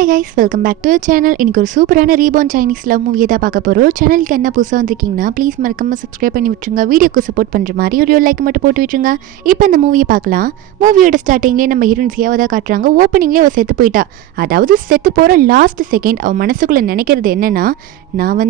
Hi guys, welcome back to channel. இன்றைக்கி ஒரு சூப்பரான ரீபார்ன் சைனீஸ் லவ் மூவியை தான் பார்க்க போகிறோம். சேனலுக்கு என்ன புதுசாக வந்திருக்கீங்கன்னா ப்ளீஸ் மறக்காமல் சப்ஸ்கிரைப் பண்ணி விட்டுருங்க. வீடியோக்கு சப்போர்ட் பண்ணுற மாதிரி ஒரு லைக் மட்டும் போட்டு விட்டுருங்க. இப்போ இந்த மூவியை பார்க்கலாம். மூவியோட ஸ்டார்டிங்லேயே நம்ம ஹீரோயின் சியாவை தான் காட்டுறாங்க. ஓப்பனிங்லேயே அவள் செத்து போயிட்டா. அதாவது செத்து போகிற லாஸ்ட் செகண்ட் அவள் மனசுக்குள்ளே நினைக்கிறது என்னென்னா, நான்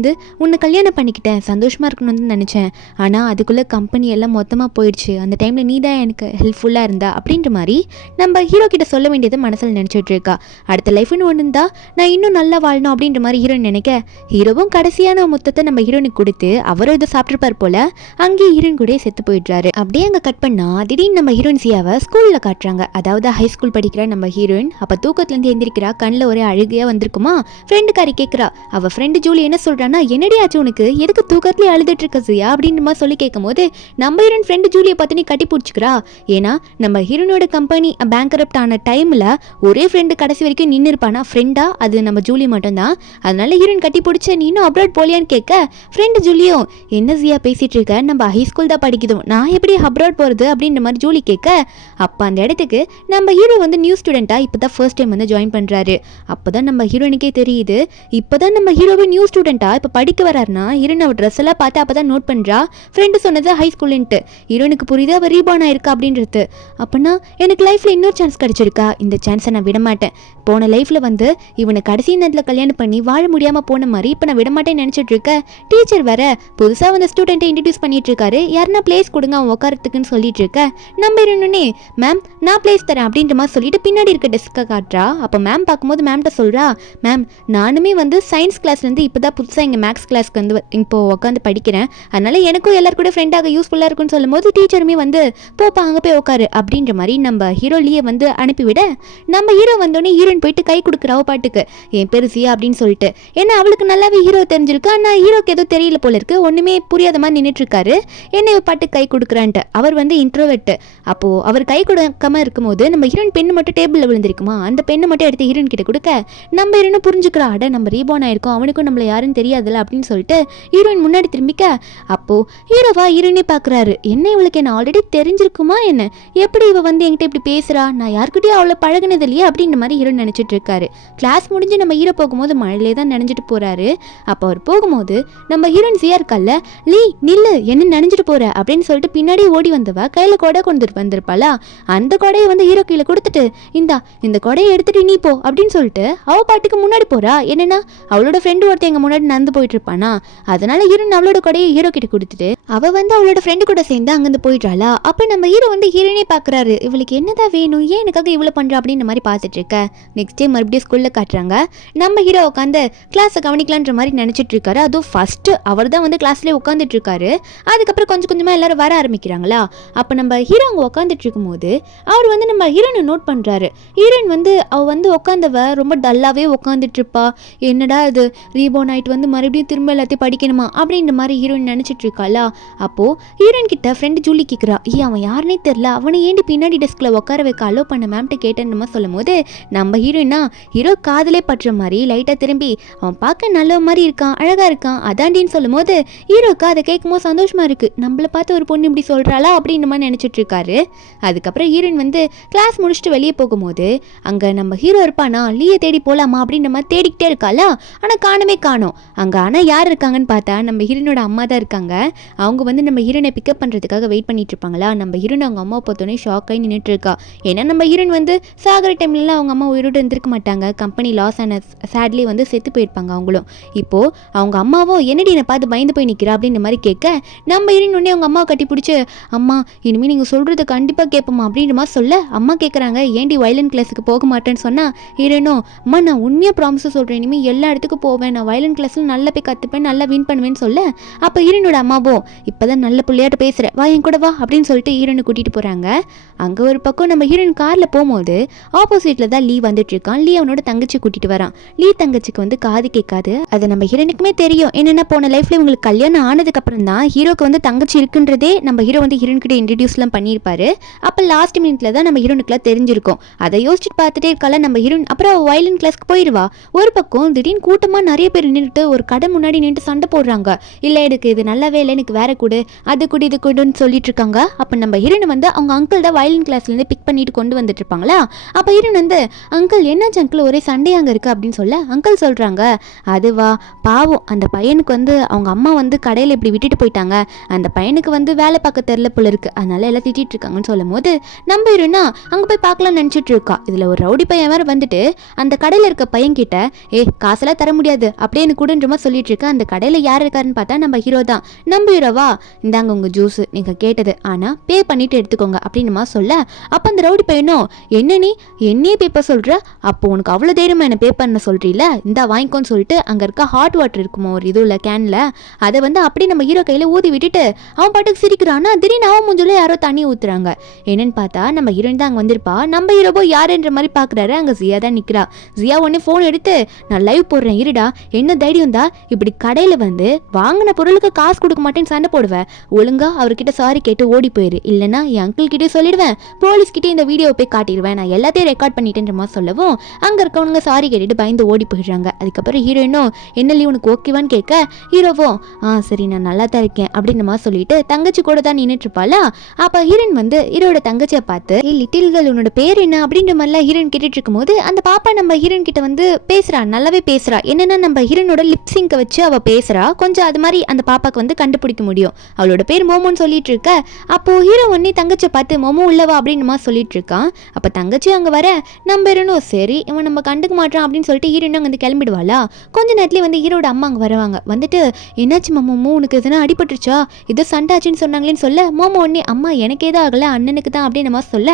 உன்னை கல்யாணம் பண்ணிக்கிட்டேன், சந்தோஷமாக இருக்கணும்னு நினச்சேன், ஆனால் அதுக்குள்ளே கம்பெனி எல்லாம் மொத்தமாக போயிடுச்சு, அந்த டைமில் நீ தான் எனக்கு ஹெல்ப்ஃபுல்லாக இருந்தா அப்படின்ற மாதிரி நம்ம ஹீரோ கிட்ட சொல்ல வேண்டியதை மனசில் நினச்சிட்டு இருக்கா. அடுத்த லைஃப்னு ஒன்று இருந்தா நான் இன்னும் நல்லா வாழணும் அப்படின்ற மாதிரி ஹீரோயின் நினைக்க, ஹீரோவும் கடைசியான முத்தத்தை நம்ம ஹீரோனுக்கு கொடுத்து அவரும் இதை சாப்பிட்டுருப்பார் போல. அங்கேயே ஹீரோயின் கூட செத்து போயிடுறாரு. அப்படியே அங்கே கட் பண்ணா திடீர்னு நம்ம ஹீரோயின் சியாவை ஸ்கூலில் காட்டுறாங்க. அதாவது ஹை ஸ்கூல் படிக்கிற நம்ம ஹீரோயின் அப்போ தூக்கத்துலேருந்து எந்திரிக்கிறா. கண்ணில் ஒரே அழுகையாக வந்திருக்குமா. ஃப்ரெண்டுக்காரி கேட்குறா. அவள் ஃப்ரெண்டு ஜூலி என்ன சொல்கிறான்னா, என்னடி ஆச்சு உனக்கு, எதுக்கு தூக்கத்துலேயே அழுதுட்டு இருக்க சியா அப்படின்ற மாதிரி சொல்லி கேட்கும் போது நம்ம ஹீரோயின் ஃப்ரெண்டு ஜூலியை பார்த்து நீ கட்டி பிடிச்சிக்கிறா. ஏன்னா நம்ம ஹீரோனோட கம்பெனி பேங்க்ரப்ட் ஆன டைமில் ஒரே ஃப்ரெண்டு கடைசி வரைக்கும் நின்று இருப்பானா ஃப்ரெண்டா, அது நம்ம ஜூலி மட்டும்தான். அதனால ஹீரோயின் கட்டி பிடிச்ச நீ இன்னும் அப்ராட் போலியான்னு கேட்க, ஃப்ரெண்டு ஜூலியும் என்ன சியா பேசிட்டு இருக்க, நம்ம ஹை ஸ்கூல் தான் படிக்குதும், நான் எப்படி அப்ராட் போகிறது அப்படின்ற மாதிரி ஜூலி கேட்க, அப்போ அந்த இடத்துக்கு நம்ம ஹீரோ நியூ ஸ்டூடெண்ட்டாக இப்போ தான் ஃபர்ஸ்ட் டைம் ஜாயின் பண்ணுறாரு. அப்போ தான் நம்ம ஹீரோனுக்கே தெரியுது, இப்போ தான் நம்ம ஹீரோவே நியூ ஸ்டூடெண்ட்டாக இப்போ படிக்க வராருனா. ஹீரோன் அவர் ட்ரெஸ் எல்லாம் பார்த்து அப்போ தான் நோட் பண்ணுறா, ஃப்ரெண்டு சொன்னது ஹை ஸ்கூலுன்ட்டு. ஹீரோனுக்கு புரியுது அவர் ரீபார்ன் ஆயிருக்கா அப்படின்றது. அப்படின்னா எனக்கு லைஃப்பில் இன்னொரு சான்ஸ் கிடச்சிருக்கா, இந்த சான்ஸை நான் விட மாட்டேன். போன லைஃப்பில் இவனை கடைசி நேரத்தில் கல்யாணம் பண்ணி வாழ முடியாமல் போன மாதிரி இப்போ நான் விடமாட்டேன்னு நினச்சிட்டு இருக்க. டீச்சர் வேற புதுசாக ஸ்டூடெண்ட்டை இன்ட்ரடியூஸ் பண்ணிட்டு இருக்காரு, யாருன்னா பிளேஸ் கொடுங்க அவன் உட்காரத்துக்குன்னு சொல்லிட்டு இருக்க. நம்ம இருந்தோன்னே மேம் நான் பிளேஸ் தரேன் அப்படின்ற மாதிரி சொல்லிட்டு பின்னாடி இருக்க டெஸ்க்கை காட்டுறா. அப்போ மேம் பார்க்கும்போது மேம்கிட்ட சொல்கிறா, மேம் நானுமே சயின்ஸ் கிளாஸ்லேருந்து இப்போ தான் புதுசாக இங்கே மேக்ஸ் கிளாஸ்க்கு இப்போ உட்காந்து படிக்கிறேன், அதனால எனக்கும் எல்லாரும் கூட ஃப்ரெண்டாக யூஸ்ஃபுல்லாக இருக்குன்னு சொல்லும் போது டீச்சருமே போப்பா அங்கே போய் உட்காரு அப்படின்ற மாதிரி நம்ம ஹீரோலியை அனுப்பிவிட, நம்ம ஹீரோ வந்தோடனே ஹீரோயின் போயிட்டு கை கொடுக்குறா பாட்டுக்கு, என் பேரு சியா அப்படின்னு சொல்லிட்டு. ஏன்னா அவளுக்கு நல்லாவே ஹீரோ தெரிஞ்சிருக்கு, ஆனால் ஹீரோக்கு எதுவும் தெரியல போல இருக்கு, ஒன்றுமே புரியாத மாதிரி நின்றுட்டு இருக்காரு. என்ன பாட்டு கை கொடுக்குறான்ட்டு. அவர் இன்ட்ரோவெட்டு. அப்போது அவர் கை கொடுக்காம இருக்கும்போது நம்ம ஹீரோயின் பெண்ணு மட்டும் டேபிளில் விழுந்திருக்குமா, அந்த பெண்ணை மட்டும் எடுத்து ஹீரோயின் கிட்ட கொடுக்க, நம்ம ஹீரோனும் புரிஞ்சுக்கிறா, அட நம்ம ரீபார்ன் ஆயிருக்கோம், அவனுக்கும் நம்மளை யாருன்னு தெரியாதுல்ல அப்படின்னு சொல்லிட்டு ஹீரோயின் முன்னாடி திரும்பிக்க, அப்போது ஹீரோவா ஹீரோனே பார்க்குறாரு, என்ன இவளுக்கு என்ன ஆல்ரெடி தெரிஞ்சிருக்குமா என்ன, எப்படி இவ என்கிட்ட இப்படி பேசுகிறா, நான் யாருக்கிட்டையும் அவளை பழகினது இல்லையா அப்படின்ற மாதிரி ஹீரோயின் நினச்சிட்டு இருக்காரு. கிளாஸ் முடிஞ்சு நம்ம ஹீரோ போகும்போது மழையிலே தான் நினைஞ்சிட்டு போறாரு. அப்போ அவர் போகும்போது நம்ம ஹீரோயின் சியா இருக்கல்ல, லீ நில்லு என்ன நினைஞ்சிட்டு போற அப்படின்னு சொல்லிட்டு பின்னாடி ஓடி வந்தவ கையில கொடை கொண்டு வந்திருப்பாளா, அந்த கொடையை ஹீரோ கீழே கொடுத்துட்டு, இந்த கொடையை எடுத்துட்டு நீ போ அப்படின்னு சொல்லிட்டு அவ பாட்டுக்கு முன்னாடி போறா. என்னன்னா அவளோட ஃப்ரெண்டு ஒருத்தர் எங்க முன்னாடி நடந்து போயிட்டு இருப்பானா, அதனால ஹீரோயின் அவளோட கொடையை ஹீரோ கிட்ட கொடுத்துட்டு அவ அவளோட ஃப்ரெண்டு கூட சேர்ந்து அங்கிருந்து போயிடுறாளா. அப்ப நம்ம ஹீரோ ஹீரோயினே பாக்குறாரு, இவளுக்கு என்னதான் வேணும், ஏன் எனக்காக இவ்வளவு பண்றா அப்படின்னு மாதிரி பார்த்துட்டு இருக்க. நெக்ஸ்ட் டே மறுபடியும் ஸ்கூலில் காட்டுறாங்க. நம்ம ஹீரோ உட்காந்து கிளாஸை கவனிக்கலான்ற மாதிரி நினச்சிட்டு இருக்காரு. அதுவும் ஃபஸ்ட்டு அவர் தான் கிளாஸ்லேயே உட்காந்துட்டு இருக்காரு. அதுக்கப்புறம் கொஞ்சம் கொஞ்சமாக எல்லாரும் வர ஆரம்பிக்கிறாங்களா. அப்போ நம்ம ஹீரோ அங்கே உட்காந்துட்டு இருக்கும்போது அவர் நம்ம ஹீரோனை நோட் பண்ணுறாரு. ஹீரோயின் அவள் உட்காந்தவ ரொம்ப டல்லாகவே உட்காந்துட்டு இருப்பா. என்னடா இது ரீபார்ன் ஆகிட்டு மறுபடியும் திரும்ப எல்லாத்தையும் படிக்கணுமா அப்படின்ற மாதிரி ஹீரோயின் நினச்சிட்டு இருக்காளா. அப்போது ஹீரோயின் கிட்ட ஃப்ரெண்டு ஜூலி கேட்குறா, அவன் யாருனே தெரில, அவனை ஏண்டி பின்னாடி டெஸ்கில் உட்கார வைக்க அலோ பண்ண மேம்கிட்ட கேட்டேன்னு சொல்லும் போது நம்ம ஹீரோ காதலே பற்ற மாதிரி லைட்டாக திரும்பி, அவன் பார்க்க நல்ல மாதிரி இருக்கான், அழகாக இருக்கான் அதாண்டின்னு சொல்லும் போது ஹீரோக்கு அதை கேட்கும் போது சந்தோஷமாக இருக்குது, நம்மளை பார்த்து ஒரு பொண்ணு இப்படி சொல்கிறாளா அப்படின்ற மாதிரி நினச்சிட்டு இருக்காரு. அதுக்கப்புறம் ஹீரோயின் கிளாஸ் முடிச்சுட்டு வெளியே போகும்போது அங்கே நம்ம ஹீரோ இருப்பானா, லீயை தேடி போகலாமா அப்படின்ற மாதிரி தேடிக்கிட்டே இருக்காளா. ஆனால் காணவே காணோம் அங்கே. ஆனால் யார் இருக்காங்கன்னு பார்த்தா நம்ம ஹீரோனோட அம்மா தான் இருக்காங்க. அவங்க நம்ம ஹீரோனை பிக்கப் பண்ணுறதுக்காக வெயிட் பண்ணிட்டு இருப்பாங்களா. நம்ம ஹீரோன் அவங்க அம்மா பார்த்தோன்னே ஷாக் ஆகி நின்றுட்டு இருக்கா. ஏன்னா நம்ம ஹீரோயின் சாகிற டைம்லாம் அவங்க அம்மா உயிரோடு இருந்திருக்க மாட்டாங்க, கம்பெனி லாஸ் ஆன சேட்லி செத்து போயிருப்பாங்க அவங்களும். இப்போது அவங்க அம்மாவும் என்னடி என்னை பார்த்து பயந்து போய் நிற்கிறா அப்படின்ற மாதிரி கேட்க, நம்ம ஹீரோனே அவங்க அம்மாவை கட்டி பிடிச்சி, அம்மா இனிமேல் நீங்கள் சொல்கிறது கண்டிப்பாக கேட்போமா அப்படின்ற மாதிரி சொல்ல, அம்மா கேட்குறாங்க ஏன்டி வயலின் கிளாஸுக்கு போக மாட்டேன்னு சொன்னால் ஹீரோனோ, அம்மா நான் உண்மையாக ப்ராமிஸை சொல்கிறேன், இனிமேல் எல்லா இடத்துக்கும் போவேன், நான் வயலின் கிளாஸில் நல்லா போய் கற்றுப்பேன், நல்லா வின் பண்ணுவேன்னு சொல்ல, அப்போ ஹீரோனோட அம்மாவோ இப்போ தான் நல்ல பிள்ளையாட்ட பேசுகிறேன், வா என் கூட வா அப்படின்னு சொல்லிட்டு ஹீரோனை கூட்டிகிட்டு போகிறாங்க. அங்கே ஒரு பக்கம் நம்ம ஹீரோயின் காரில் போகும்போது ஆப்போசிட்டில் தான் லீ வந்துட்டு இருக்கான். லீ அவனோட தங்கச்சி கூட்டிட்டு வரான். லீ தங்கச்சிக்கு காது கேட்காது, அது நம்ம ஹீரோனுக்குமே தெரியும். என்னென்ன போன லைஃப்ல இவங்களுக்கு கல்யாணம் ஆனதுக்கு அப்புறம் தான் ஹீரோக்கு தங்கச்சி இருக்குன்றதே நம்ம ஹீரோ ஹீரோன் கிட்ட இன்ட்ரடியூஸ்லாம் பண்ணியிருப்பாரு. அப்போ லாஸ்ட் மினிட்ல தான் நம்ம ஹீரோனுக்குலாம் தெரிஞ்சிருக்கும். அதை யோசிச்சுட்டு பார்த்துட்டே இருக்கால நம்ம ஹீரோன். அப்புறம் வயலின் கிளாஸ்க்கு போயிடுவா. ஒரு பக்கம் திடீர்னு கூட்டமாக நிறைய பேர் நின்றுட்டு ஒரு கடை முன்னாடி நின்று சண்டை போடுறாங்க. இல்லை எனக்கு இது நல்லாவே இல்லை, எனக்கு வேற கூடு, அது கூடு இது கூடுன்னு சொல்லிட்டு இருக்காங்க. அப்போ நம்ம ஹீரோன் அவங்க அங்கிள் தான் வயலின் கிளாஸ்லேருந்து பிக் பண்ணிட்டு கொண்டு வந்துட்டு இருப்பாங்களா. அப்போ ஹீரோன் அங்கிள் என்னாச்சு அங்கிள் வீட்டுக்குள்ள ஒரே சண்டை அங்கே இருக்குது அப்படின்னு சொல்ல அங்கிள் சொல்கிறாங்க, அதுவா பாவம் அந்த பையனுக்கு வந்து அவங்க அம்மா வந்து கடையில் இப்படி விட்டுட்டு போயிட்டாங்க, அந்த பையனுக்கு வந்து வேலை பார்க்க தெரில போல இருக்குது, அதனால எல்லாம் திட்டிட்டு இருக்காங்கன்னு சொல்லும் போது நம்ம ஹீரோனா அங்கே போய் பார்க்கலாம்னு நினச்சிட்டு இருக்கா. இதில் ஒரு ரவுடி பையன் வேறு வந்துட்டு அந்த கடையில் இருக்க பையன்கிட்ட காசெல்லாம் தர முடியாது அப்படின்னு கூடன்ற மாதிரி சொல்லிட்டு இருக்க. அந்த கடையில் யார் இருக்காருன்னு பார்த்தா நம்ம ஹீரோ தான். நம்ம ஹீரோவா, இந்தாங்க உங்கள் ஜூஸ் நீங்கள் கேட்டது, ஆனால் பே பண்ணிட்டு எடுத்துக்கோங்க அப்படின்னு சொல்ல, அப்போ அந்த ரவுடி பையனும், என்ன நீ என்னையே பேப்பர் சொல்கிற, அப்போ உனக்கு அவ்வளோ தைரியமா என்ன பே பண்ண சொல்கிறீல, இந்தா வாங்கிக்கோன்னு சொல்லிட்டு அங்கே இருக்க ஹாட் வாட்டர் இருக்குமோ ஒரு இதுல கேனில், அதை வந்து அப்படியே நம்ம ஹீரோ கையில் ஊதி விட்டுட்டு அவன் பாட்டுக்கு சிரிக்கிறான்னா திடீர்னு அவன் மூஞ்சில யாரோ தண்ணி ஊற்றுறாங்க. என்னன்னு பார்த்தா நம்ம ஹீரோயின் தான் அங்கே வந்திருப்பா. நம்ம ஹீரோபோ யாருன்ற மாதிரி பார்க்குறாரு. அங்கே ஜியா தான் நிற்கிறா. ஜியா உடனே ஃபோன் எடுத்து, நான் லைவ் போடுறேன் இருடா, என்ன தைரியம் தான் இப்படி கடையில் வந்து வாங்கின பொருளுக்கு காசு கொடுக்க மாட்டேன்னு சண்டை போடுவேன், ஒழுங்கா அவர்கிட்ட சாரி கேட்டு ஓடி போயிரு, இல்லைன்னா என் அங்கிள் கிட்டே சொல்லிடுவேன், போலீஸ்கிட்டே இந்த வீடியோ போய் காட்டிடுவேன், நான் எல்லாத்தையும் ரெக்கார்ட் பண்ணிட்டேன்ற மாதிரி சொல்லவும் அங்கே இருக்கவனுங்க சாரி கேட்டுட்டு பயந்து ஓடி போயிடுறாங்க. அதுக்கப்புறம் ஹீரோயினும் என்னல்லி உனக்கு ஓகேவான்னு கேட்க ஹீரோவும் சரி நான் நல்லா தான் இருக்கேன் அப்படின்ற மாதிரி சொல்லிட்டு தங்கச்சி கூட தான் நின்றுட்டு இருப்பாளா. அப்போ ஹீரோயின் வந்து ஹீரோட தங்கச்சியை பார்த்து, லிட்டில் கேர்ள் உன்னோட பேர் என்ன அப்படின்ற மாதிரிலாம் ஹீரோயின் கேட்டுட்டு இருக்கும்போது அந்த பாப்பா நம்ம ஹீரோயின் கிட்ட வந்து பேசுறா, நல்லாவே பேசுறா. என்னன்னா நம்ம ஹீரோனோட லிப்ஸிங்கை வச்சு அவள் பேசுறா, கொஞ்சம் அது மாதிரி அந்த பாப்பாக்கு வந்து கண்டுபிடிக்க முடியும். அவளோட பேர் மோமோன்னு சொல்லிட்டு இருக்க. அப்போ ஹீரோ ஒன்னே தங்கச்சியை பார்த்து மோமோ உள்ளவா அப்படின்னு மாதிரி சொல்லிட்டு இருக்கான். அப்போ தங்கச்சி அங்கே வர நம்ம ஹீரோனும் சரி இவன் நம்ம கண்டுக்க மாட்டான் அப்படின்னு சொல்லிட்டு ஹீரோனும் வந்து கிளம்பிடுவாளா. கொஞ்ச நேரத்துலேயே வந்து ஹீரோட அம்மா அங்கே வருவாங்க. வந்துட்டு என்னாச்சு மோமோ உனக்கு எதுனா அடிபட்டுருச்சா, இது சண்டாச்சுன்னு சொன்னாங்களேன்னு சொல்ல மோமோ ஒன்னே அம்மா எனக்கு ஏதோ ஆகலை அண்ணனுக்கு தான் அப்படின்னு நம்ம சொல்ல,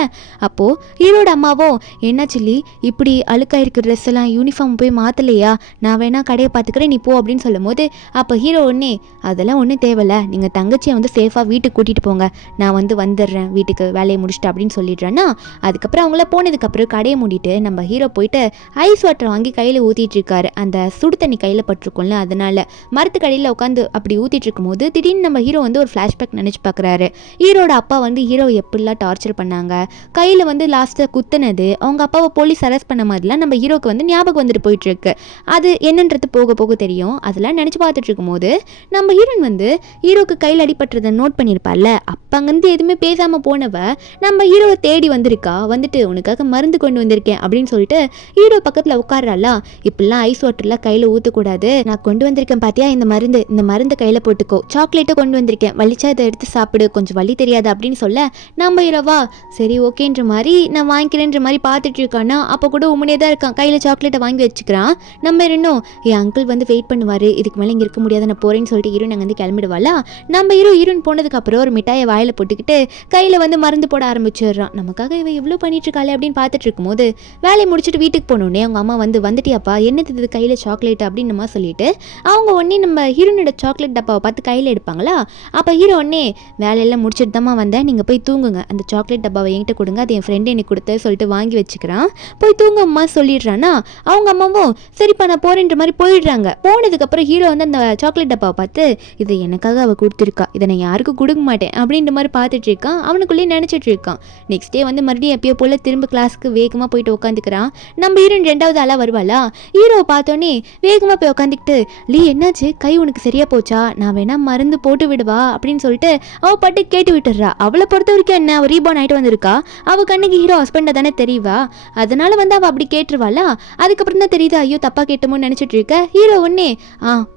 அப்போ ஹீரோட அம்மாவோ என்னாச்சுல்லி இப்படி அழுக்காயிருக்க ட்ரெஸ் எல்லாம் யூனிஃபார்ம் போய் மாற்றலையா, நான் வேணா கடையை பார்த்துக்கிறேன் நீ போ அப்படின்னு சொல்லும் போது அப்போ ஹீரோ ஒன்னே அதெல்லாம் ஒன்றும் தேவையில்ல, நீங்கள் தங்கச்சியை வந்து சேஃபாக வீட்டுக்கு கூட்டிகிட்டு போங்க, நான் வந்து வந்துடுறேன் வீட்டுக்கு வேலையை முடிச்சுட்டு அப்படின்னு சொல்லிடுறேன்னா. அதுக்கப்புறம் அவங்கள போனதுக்கப்புறம் கடையை மூடிட்டு நம்ம ஹீரோ போயிட்டு ஐஸ் வாட்டர் வாங்கி கையில் ஊற்றிட்டு இருக்காரு. அந்த சுடு தண்ணி கையில் பட்டிருக்கும்ல, அதனால மரத்து கடையில் உட்காந்து அப்படி ஊற்றிட்டு இருக்கும்போது திடீர்னு நம்ம ஹீரோ வந்து ஒரு ஃப்ளாஷ்பேக் நினச்சி பார்க்குறாரு. ஹீரோட அப்பா வந்து ஹீரோ எப்படிலாம் டார்ச்சர் பண்ணாங்க, கையில் வந்து லாஸ்ட்டாக குத்துனது, அவங்க அப்பாவை போலீஸ் அரெஸ்ட் பண்ண மாதிரிலாம் நம்ம ஹீரோக்கு வந்து ஞாபகம் வந்துட்டு போயிட்டு இருக்கு. அது என்னன்றது போக போக தெரியும். அதெல்லாம் நினச்சி பார்த்துட்டு இருக்கும்போது நம்ம ஹீரோயின் வந்து ஹீரோக்கு கையில் அடிபட்டுறதை நோட் பண்ணியிருப்பார்ல, அப்போ அங்கேருந்து எதுவுமே பேசாமல் போனவ நம்ம ஹீரோவை தேடி வந்திருக்கா. வந்துட்டு உனக்காக மருந்து கொண்டு வந்திருக்கேன் அப்படின்னு சொல்லிட்டு ஹீரோ பக்கத்தில் உட்கார்றாளா. இப்படிலாம் ஐஸ் வாட்டர்லாம் கையில் ஊற்றக்கூடாது, நான் கொண்டு வந்திருக்கேன் பார்த்தியா இந்த மருந்து கையில் போட்டுக்கோ, சாக்லேட்டை கொண்டு வந்திருக்கேன், வலிச்சா இதை எடுத்து சாப்பிடு, கொஞ்சம் வலி தெரியாது அப்படின்னு சொல்ல நம்ம ஹீரோவா சரி ஓகேன்ற மாதிரி நான் வாங்கிக்கிறேன்ற மாதிரி பார்த்துட்டு இருக்கானா. அப்போ கூட உமனே தான் இருக்கான், கையில் சாக்லேட்டை வாங்கி வச்சுக்கிறான். நம்ம இன்னும் என் அங்கிள் வந்து வெயிட் பண்ணுவார், இதுக்கு மேலே இங்கே இருக்க முடியாது நான் போகிறேன்னு சொல்லிட்டு ஹீரோயின் அங்கே வந்து கிளம்பிடுவாளா. நம்ம ஹீரோயின் போனதுக்கப்புறம் ஒரு மிட்டாயை வாயில் போட்டுக்கிட்டு கையில் வந்து மருந்து போட ஆரம்பிச்சிடுறான். நமக்காக இவ எவ்வளோ பண்ணிட்டு இருக்காளே அப்படின்னு பார்த்துட்டு இருக்கும்போது வேலையை முடிச்சுட்டு வீட்டுக்கு போனோடனே அவங்க அம்மா வந்து வந்துட்டியாப்பா என்னது இது கையில் சாக்லேட் அப்படின்னு நம்ம சொல்லிட்டு அவங்க உடனே நம்ம ஹீரோனோட சாக்லேட் டப்பாவை பார்த்து கையில் எடுப்பாங்களா. அப்போ ஹீரோ உடனே வேலையெல்லாம் முடிச்சுட்டு தாம்மா வந்தேன், நீங்கள் போய் தூங்குங்க, அந்த சாக்லேட் டப்பாவை என்கிட்ட கொடுங்க, அது என் ஃப்ரெண்டு எனக்கு கொடுத்து சொல்லிட்டு வாங்கி வச்சுக்கிறான். போய் தூங்க அம்மா சொல்லிடுறான்னா அவங்க அம்மாவும் சரிப்பா நான் போறேன்ற மாதிரி போயிடுறாங்க. போனதுக்கப்புறம் ஹீரோ வந்து அந்த சாக்லேட் டப்பாவை பார்த்து இது எனக்காக அவள் கொடுத்துருக்கா, இதை நான் யாருக்கும் கொடுக்க மாட்டேன் அப்படின்ற மாதிரி பார்த்துட்டு இருக்கான். அவனுக்குள்ளேயே நினச்சிட்டு இருக்கான். நெக்ஸ்ட் டே வந்து மறுபடியும் எப்பயோ போல திரும்ப கிளாஸுக்கு வேகமாக போயிட்டு உட்காந்துக்கிறான். நம்ம ஹீரோயின் ரெண்டாவது ஆளாக வருவாளா. ஹீரோ பார்த்தோன்னே வேகமாக போய் உட்காந்துக்கிட்டு லீ என்னாச்சு கை உனக்கு சரியா போச்சா, நான் வேணா மருந்து போட்டு விடுவா அப்படின்னு சொல்லிட்டு அவள் பாட்டு கேட்டு விட்டுடுறா. அவளை பொறுத்த வரைக்கும் என்ன அவள் ரீபான் ஆகிட்டு வந்திருக்கா, அவள் கண்ணுக்கு ஹீரோ ஹஸ்பண்டை தானே தெரியவா, அதனால வந்து அவள் அப்படி கேட்டுருவாளா. அதுக்கப்புறம் தான் தெரியுது ஐயோ தப்பா கேட்டோமோன்னு நினச்சிட்டு இருக்க. ஹீரோ ஒன்னே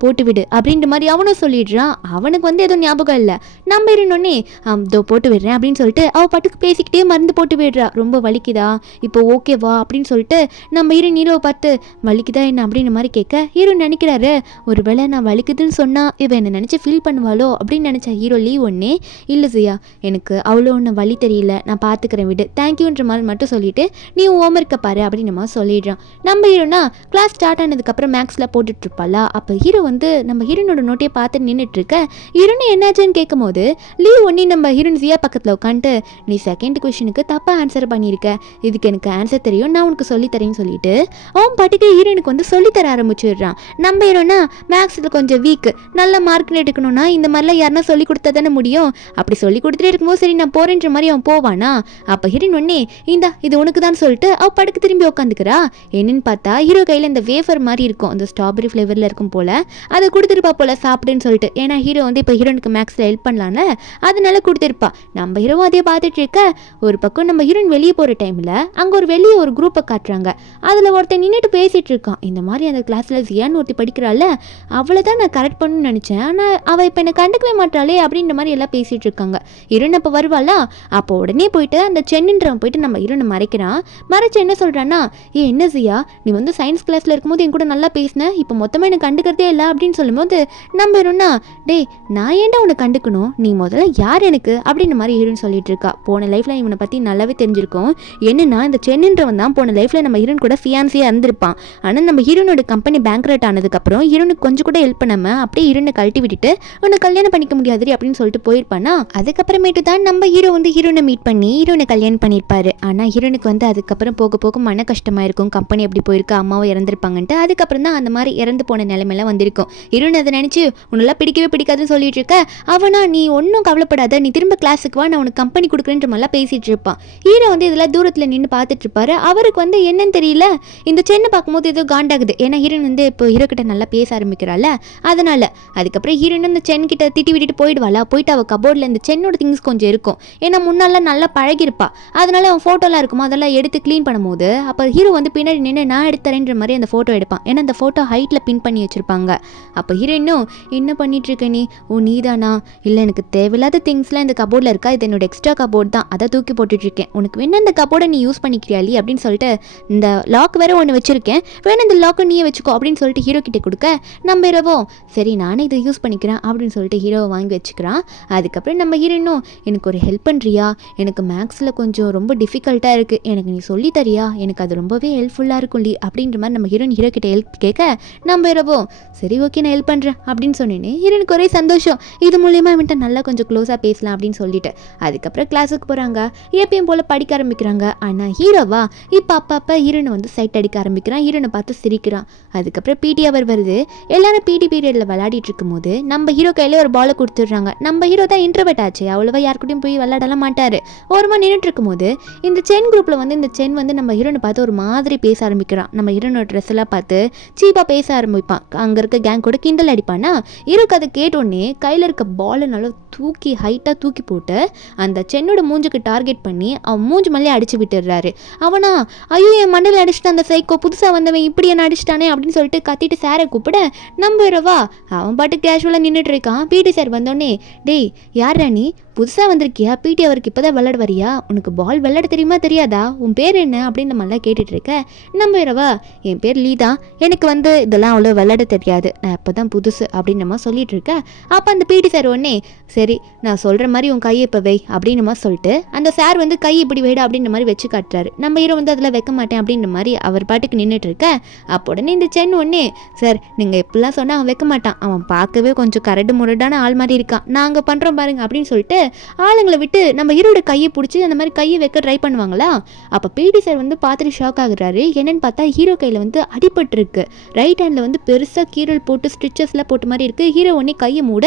போட்டு விடு அப்படின்ற மாதிரி அவனும் சொல்லிடுறான். அவனுக்கு வந்து எதுவும் ஞாபகம் இல்லை. நம்ம இருந்தோடனே இதோ போட்டு விடுறேன் அப்படின்னு சொல்லிட்டு அவள் பாட்டுக்கு பேசிக்கிட்டே மருந்து போட்டு விடுறா. ரொம்ப வலிக்குதா இப்போ ஓகேவா அப்படின்னு சொல்லிட்டு நம்ம ஹீரோவை பார்த்து வலிக்குதா என்ன அப்படின்ற மாதிரி கேட்க ஹீரோ நினைக்கிறாரு ஒருவேளை நான் வலிக்குதுன்னு சொன்னா இவ என்ன நினச்சி ஃபீல் பண்ணுவாளோ அப்படின்னு நினச்சா ஹீரோ லீவ் ஒன்னே இல்லை ஜியா எனக்கு அவ்வளோ ஒன்று வலி தெரியல நான் பார்த்துக்கிறேன் விடு தேங்க்யூன்ற மாதிரி மட்டும் சொல்லிட்டு நீ ஹோம்ஒர்க்கை பாரு அப்படின்னு நம்ம சொல்லிடுறான். நம்ம ஹீரோனா கிளாஸ் ஸ்டார்ட் ஆனதுக்கப்புறம் மேக்ஸில் போட்டுட்டு இருப்பாளா. அப்போ ஹீரோ வந்து நம்ம ஹீரோனோட நோட்டையை பார்த்து நின்றுட்டு இருக்க. ஹீரோனு என்னாச்சுன்னு கேட்கும் போது லீவ் ஒன்னி நம்ம ஹீரோன் ஜியா பக்கத்தில் உட்காந்துட்டு நீ செகண்ட் கொஸ்டினுக்கு தப்பாக ஆன்சர் பண்ணியிருக்க, இதுக்கு எனக்கு ஆன்சர் தெரியும் நான் உனக்கு சொல்லித்தரேன்னு சொல்லிட்டு அவன் பாட்டுக்கு ஹீரோனுக்கு வந்து சொல்லித்தர ஆரம்பிச்சிடுறான். நம்ம ஹீரோனா மேக்ஸில் கொஞ்சம் வீக், நல்ல மார்க் எடுக்கணும்னா இந்த மாதிரிலாம் யாருன்னா சொல்லி கொடுத்தா தானே முடியும். அப்படி சொல்லி கொடுத்துட்டே இருக்கும்போது சரி நான் போறேன்ற மாதிரி அவன் போவானா. அப்போ ஹீரோன் ஒன்னே இந்தா இது உனக்கு தான் சொல்லிட்டு அவள் படுக்கு திரும்பி உட்காந்துக்கிறா. என்னன்னு பார்த்தா ஹீரோ கையில் இந்த வேஃபர் மாதிரி இருக்கும், அந்த ஸ்ட்ராபெரி ஃப்ளேவரில் இருக்கும் போல, அதை கொடுத்துருப்பா போல சாப்பிடுன்னு சொல்லிட்டு. ஏன்னா ஹீரோ வந்து இப்போ ஹீரோனுக்கு மேக்ஸில் ஹெல்ப் பண்ணலான்னு அதனால கொடுத்துருப்பா. நம்ம ஹீரோவும் அதே பார்த்துட்டு இருக்க. ஒரு பக்கம் நம்ம ஹீரோயின் வெளியே போகிற டைமில் அங்கே வெளியே ஒரு குரூப்பை காட்டுறாங்க. அதில் ஒருத்தன் நின்றுட்டு பேசிகிட்டு இருக்கான். இந்த மாதிரி அந்த கிளாஸில் ஜியான்னு ஒருத்தி படிக்கிறாள், அவளை தான் நான் கரெக்ட் பண்ணணும்னு நினச்சேன், ஆனால் அவள் இப்போ என்னை கண்டுக்கவே மாட்டாளே அப்படின்ற மாதிரி எல்லாம் பேசிகிட்டு இருக்காங்க. இருன்னு அப்போ வருவாளா, அப்போ உடனே போயிட்டு அந்த சென்னுன்றவன் போயிட்டு நம்ம இருன்னு மறைக்கிறான். மறைச்சு என்ன சொல்கிறான்னா, என்ன ஜியா நீ வந்து சயின்ஸ் கிளாஸில் இருக்கும்போது என் கூட நல்லா பேசினேன், இப்போ மொத்தமாக எனக்கு கண்டுக்கிறதே இல்லை அப்படின்னு சொல்லும்போது நம்ம இருன்னா, டேய் நான் ஏன்டா உன்னை கண்டுக்கணும், நீ முதல்ல யார் எனக்கு அப்படின்ற மாதிரி ஹீரோன்னு சொல்லிட்டு இருக்கா. போன லைஃப்பில் இவனை பற்றி நல்லாவே தெரிஞ்சிருக்கும். என்னன்னா இந்த சென்னுன்றவன் தான் போன லைஃப்பில் நம்ம ஹீரோன் கூட ஃபியான்சியாக இருந்திருப்பான். ஆனால் நம்ம ஹீரோனோட கம்பெனி பேங்க்ரட் ஆனதுக்கப்புறம் ஹீரோனுக்கு கொஞ்சம் கூட ஹெல்ப் பண்ணாமல் அப்படியே ஹீரோனை கழட்டி விட்டுட்டு உன்னை கல்யாணம் பண்ணிக்க முடியாது அப்படின்னு சொல்லிட்டு போயிருப்பானா. அதுக்கப்புறமேட்டு தான் நம்ம ஹீரோ வந்து ஹீரோனை மீட் பண்ணி ஹீரோனை கல்யாணம் பண்ணியிருப்பாரு. ஆனால் ஹீரோனுக்கு வந்து அதுக்கப்புறம் போக போக மன கஷ்டமாக இருக்கும், கம்பெனி எப்படி போயிருக்கு, அம்மாவை இறந்துருப்பாங்கன்ட்டு. அதுக்கப்புறம் தான் அந்த மாதிரி இறந்து போன நிலைமையெல்லாம் வந்திருக்கும். ஹீரோன் அதை நினச்சி உன்னெல்லாம் பிடிக்கவே பிடிக்காதுன்னு சொல்லிட்டு இருக்க. அவனா நீ ஒன்றும் கவலைப்படாத, நீ திரும்ப கிளாஸுக்கு வா, நான் உனக்கு கம்பெனி கொடுக்குறேன்ற மாதிரிலாம் பேசிகிட்டு இருப்பான். ஹீரோ வந்து இதெல்லாம் தூரத்தில் நின்று பார்த்துட்டு இருப்பாரு. அவருக்கு வந்து என்னன்னு தெரியல, இந்த சென்னை பார்க்கும்போது ஏதோ காண்டாகுது. ஏன்னா ஹீரோன் வந்து இப்போ ஹீரோ கிட்ட நல்லா பேச ஆரம்பிக்கிறாள். அதனால அதுக்கப்புறம் ஹீரோன் இந்த சென் கிட்ட திட்டி விட்டுட்டு போயிடுவாளா. போயிட்டு அவள் கபோர்டில் இந்த சென்னோட திங்ஸ் கொஞ்சம் இருக்கும், ஏன்னா முன்னாலாம் நல்லா பழகிருப்பா. அதனால அவன் ஃபோட்டோலாம் இருக்கும், அதெல்லாம் எடுத்து க்ளீன் பண்ணும்போது அப்போ ஹீரோ வந்து பின்னாடி நின்று நான் எடுத்துறேன்ற மாதிரி அந்த ஃபோட்டோ எடுப்பான். ஏன்னா அந்த ஃபோட்டோ ஹைட்டில் பின் பண்ணி வச்சுருப்பாங்க. அப்போ ஹீரோ இன்னும் என்ன பண்ணிட்டு இருக்க நீ, ஓ நீதானா, இல்லை எனக்கு தேவையில்லாத திங்ஸ்லாம் இந்த கபோர்டில் இருக்கா, இது என்னோட எக்ஸ்ட்ரா கபோர்ட் தான், அதை தூக்கி போட்டுட்ருக்கேன், உனக்கு வேணா இந்த கபோர்டை நீ யூஸ் பண்ணிக்கிறியாலி அப்படின்னு சொல்லிட்டு இந்த லாக் வேற ஒன்று வச்சுருக்கேன், வேணா இந்த லாக்கை நீயே வச்சுக்கோ அப்படின்னு சொல்லிட்டு ஹீரோ கிட்டே கொடுக்க நம்ம ஹீரோவோ சரி நானே இதை யூஸ் பண்ணிக்கிறேன் அப்படின்னு சொல்லிட்டு ஹீரோவை வாங்கி வச்சுக்கிறான். அதுக்கப்புறம் நம்ம ஹீரோனும் எனக்கு ஒரு ஹெல்ப் பண்ணுறியா, எனக்கு மேக்ஸில் கொஞ்சம் ரொம்ப டிஃபிகல்ட்டாக இருக்குது, எனக்கு நீ சொல்லி தரியா, எனக்கு அது ரொம்பவே ஹெல்ப்ஃபுல்லாக இருக்கும்டி அப்படின்ற மாதிரி நம்ம ஹீரோ கிட்ட ஹெல்ப் கேட்க நம்ம ஹீரோவோ சரி ஓகே நான் ஹெல்ப் பண்ணுறேன் அப்படின்னு சொன்னேன்னு ஹீரோனுக்கு ஒரே சந்தோஷம். இது மூலியமாக அவன்கிட்ட நல்லா கொஞ்சம் க்ளோஸாக பேசலாம் அப்படின்னு சொல்லிட்டு அதுக்கப்புறம் கிளாஸுக்கு போகிறாங்க. எப்பயும் போல் படிக்க ஆரம்பிக்கிறாங்க. ஆனால் ஹீரோவா இப்போ அப்பப்போ ஹீரோனை வந்து சைட் அடிக்க ஆரம்பிக்கிறான். ஹீரோனை பார்த்து சிரிக்கிறான். அதுக்கப்புறம் பிடி அவர் வருது. எல்லாரும் பிடி பீரியடில் விளையாடிட்டு இருக்கும்போது நம்ம ஹீரோ கையிலே ஒரு பாலை கொடுத்துட்றாங்க. நம்ம ஹீரோ தான் இன்ட்ரோவர்ட் ஆச்சு, அவ்வளோவா யாருக்கிட்டையும் போய் விளையாடலாம் மாட்டார். ஓரமாக நின்றுட்டு இருக்கும்போது இந்த சென் குரூப்பில் வந்து இந்த சென் வந்து நம்ம ஹீரோனை பார்த்து ஒரு மாதிரி பேச ஆரம்பிக்கிறான். நம்ம ஹீரோனோட ட்ரெஸ் எல்லாம் பார்த்து சீப்பாக பேச ஆரம்பிப்பான். அங்கே இருக்க கேங் கூட கிண்டல் அடிப்பானா. ஹீரோக்கு அதை கேட்டோடனே கையில் இருக்க பாலை நல்லா தூக்கி ஹைட்டாக தூக்கி போட்டு அந்த சென்னோட மூஞ்சுக்கு டார்கெட் பண்ணி அவன் மூஞ்சு மேலே அடிச்சு விட்டுடுறாரு. அவனா ஐயோ என் மண்டையில் அடிச்சுட்டு அந்த சைக்கோ புதுசாக வந்தவன் இப்படி என்ன அடிச்சிட்டானே அப்படின்னு சொல்லிட்டு கத்திட்டு சாரை கூப்பிட நம்புறவா அவன் பாட்டு கேஷுவலாக நின்றுட்டு இருக்கான். பிடி சார் வந்தோடனே டேய் யார் ராணி புதுசாக வந்திருக்கியா, பிடி அவருக்கு இப்போ தான் விளையாட வரியா, உனக்கு பால் விளையாட தெரியுமா தெரியாதா, உன் பேர் என்ன அப்படின்னு நம்மளாம் கேட்டுட்டு இருக்க. நம்ம இரவா என் பேர் லீதா, எனக்கு வந்து இதெல்லாம் அவ்வளோ விளையாட தெரியாது, நான் இப்போ தான் புதுசு அப்படின்னு நம்ம சொல்லிட்டு இருக்க. அப்போ அந்த பிடி சார் உடனே சரி நான் சொல்கிற மாதிரி உன் கையை இப்போ வை அப்படின்னு நம்ம சொல்லிட்டு அந்த சார் வந்து கை இப்படி வைடா அப்படின்ற மாதிரி வச்சு காட்டுறாரு. நம்ம ஹீரோ வந்து அதில் வைக்க மாட்டேன் அப்படின்ற மாதிரி அவர் பாட்டுக்கு நின்றுட்டு இருக்க. அப்போ உடனே இந்த சென் உடனே சார் நீங்கள் எப்படிலாம் சொன்னால் அவன் வைக்க மாட்டான், அவன் பார்க்கவே கொஞ்சம் கரடு முரடான ஆள் மாதிரி இருக்கான், நாங்கள் பண்ணுறோம் பாருங்க அப்படின்னு சொல்லிட்டு ஆளுங்களை விட்டு நம்ம ஹீரோட கையை பிடிச்சி அந்த மாதிரி கையை வைக்க ட்ரை பண்ணுவாங்களா. அப்போ பிடி சார் வந்து பார்த்துட்டு ஷாக் ஆகுறாரு. என்னன்னு பார்த்தா ஹீரோ கையில் வந்து அடிபட்டுருக்கு. ரைட் ஹேண்டில் வந்து பெருசாக கீரல் போட்டு ஸ்டிச்சஸ்லாம் போட்ட மாதிரி இருக்குது. ஹீரோ ஒன்னே கையை மூட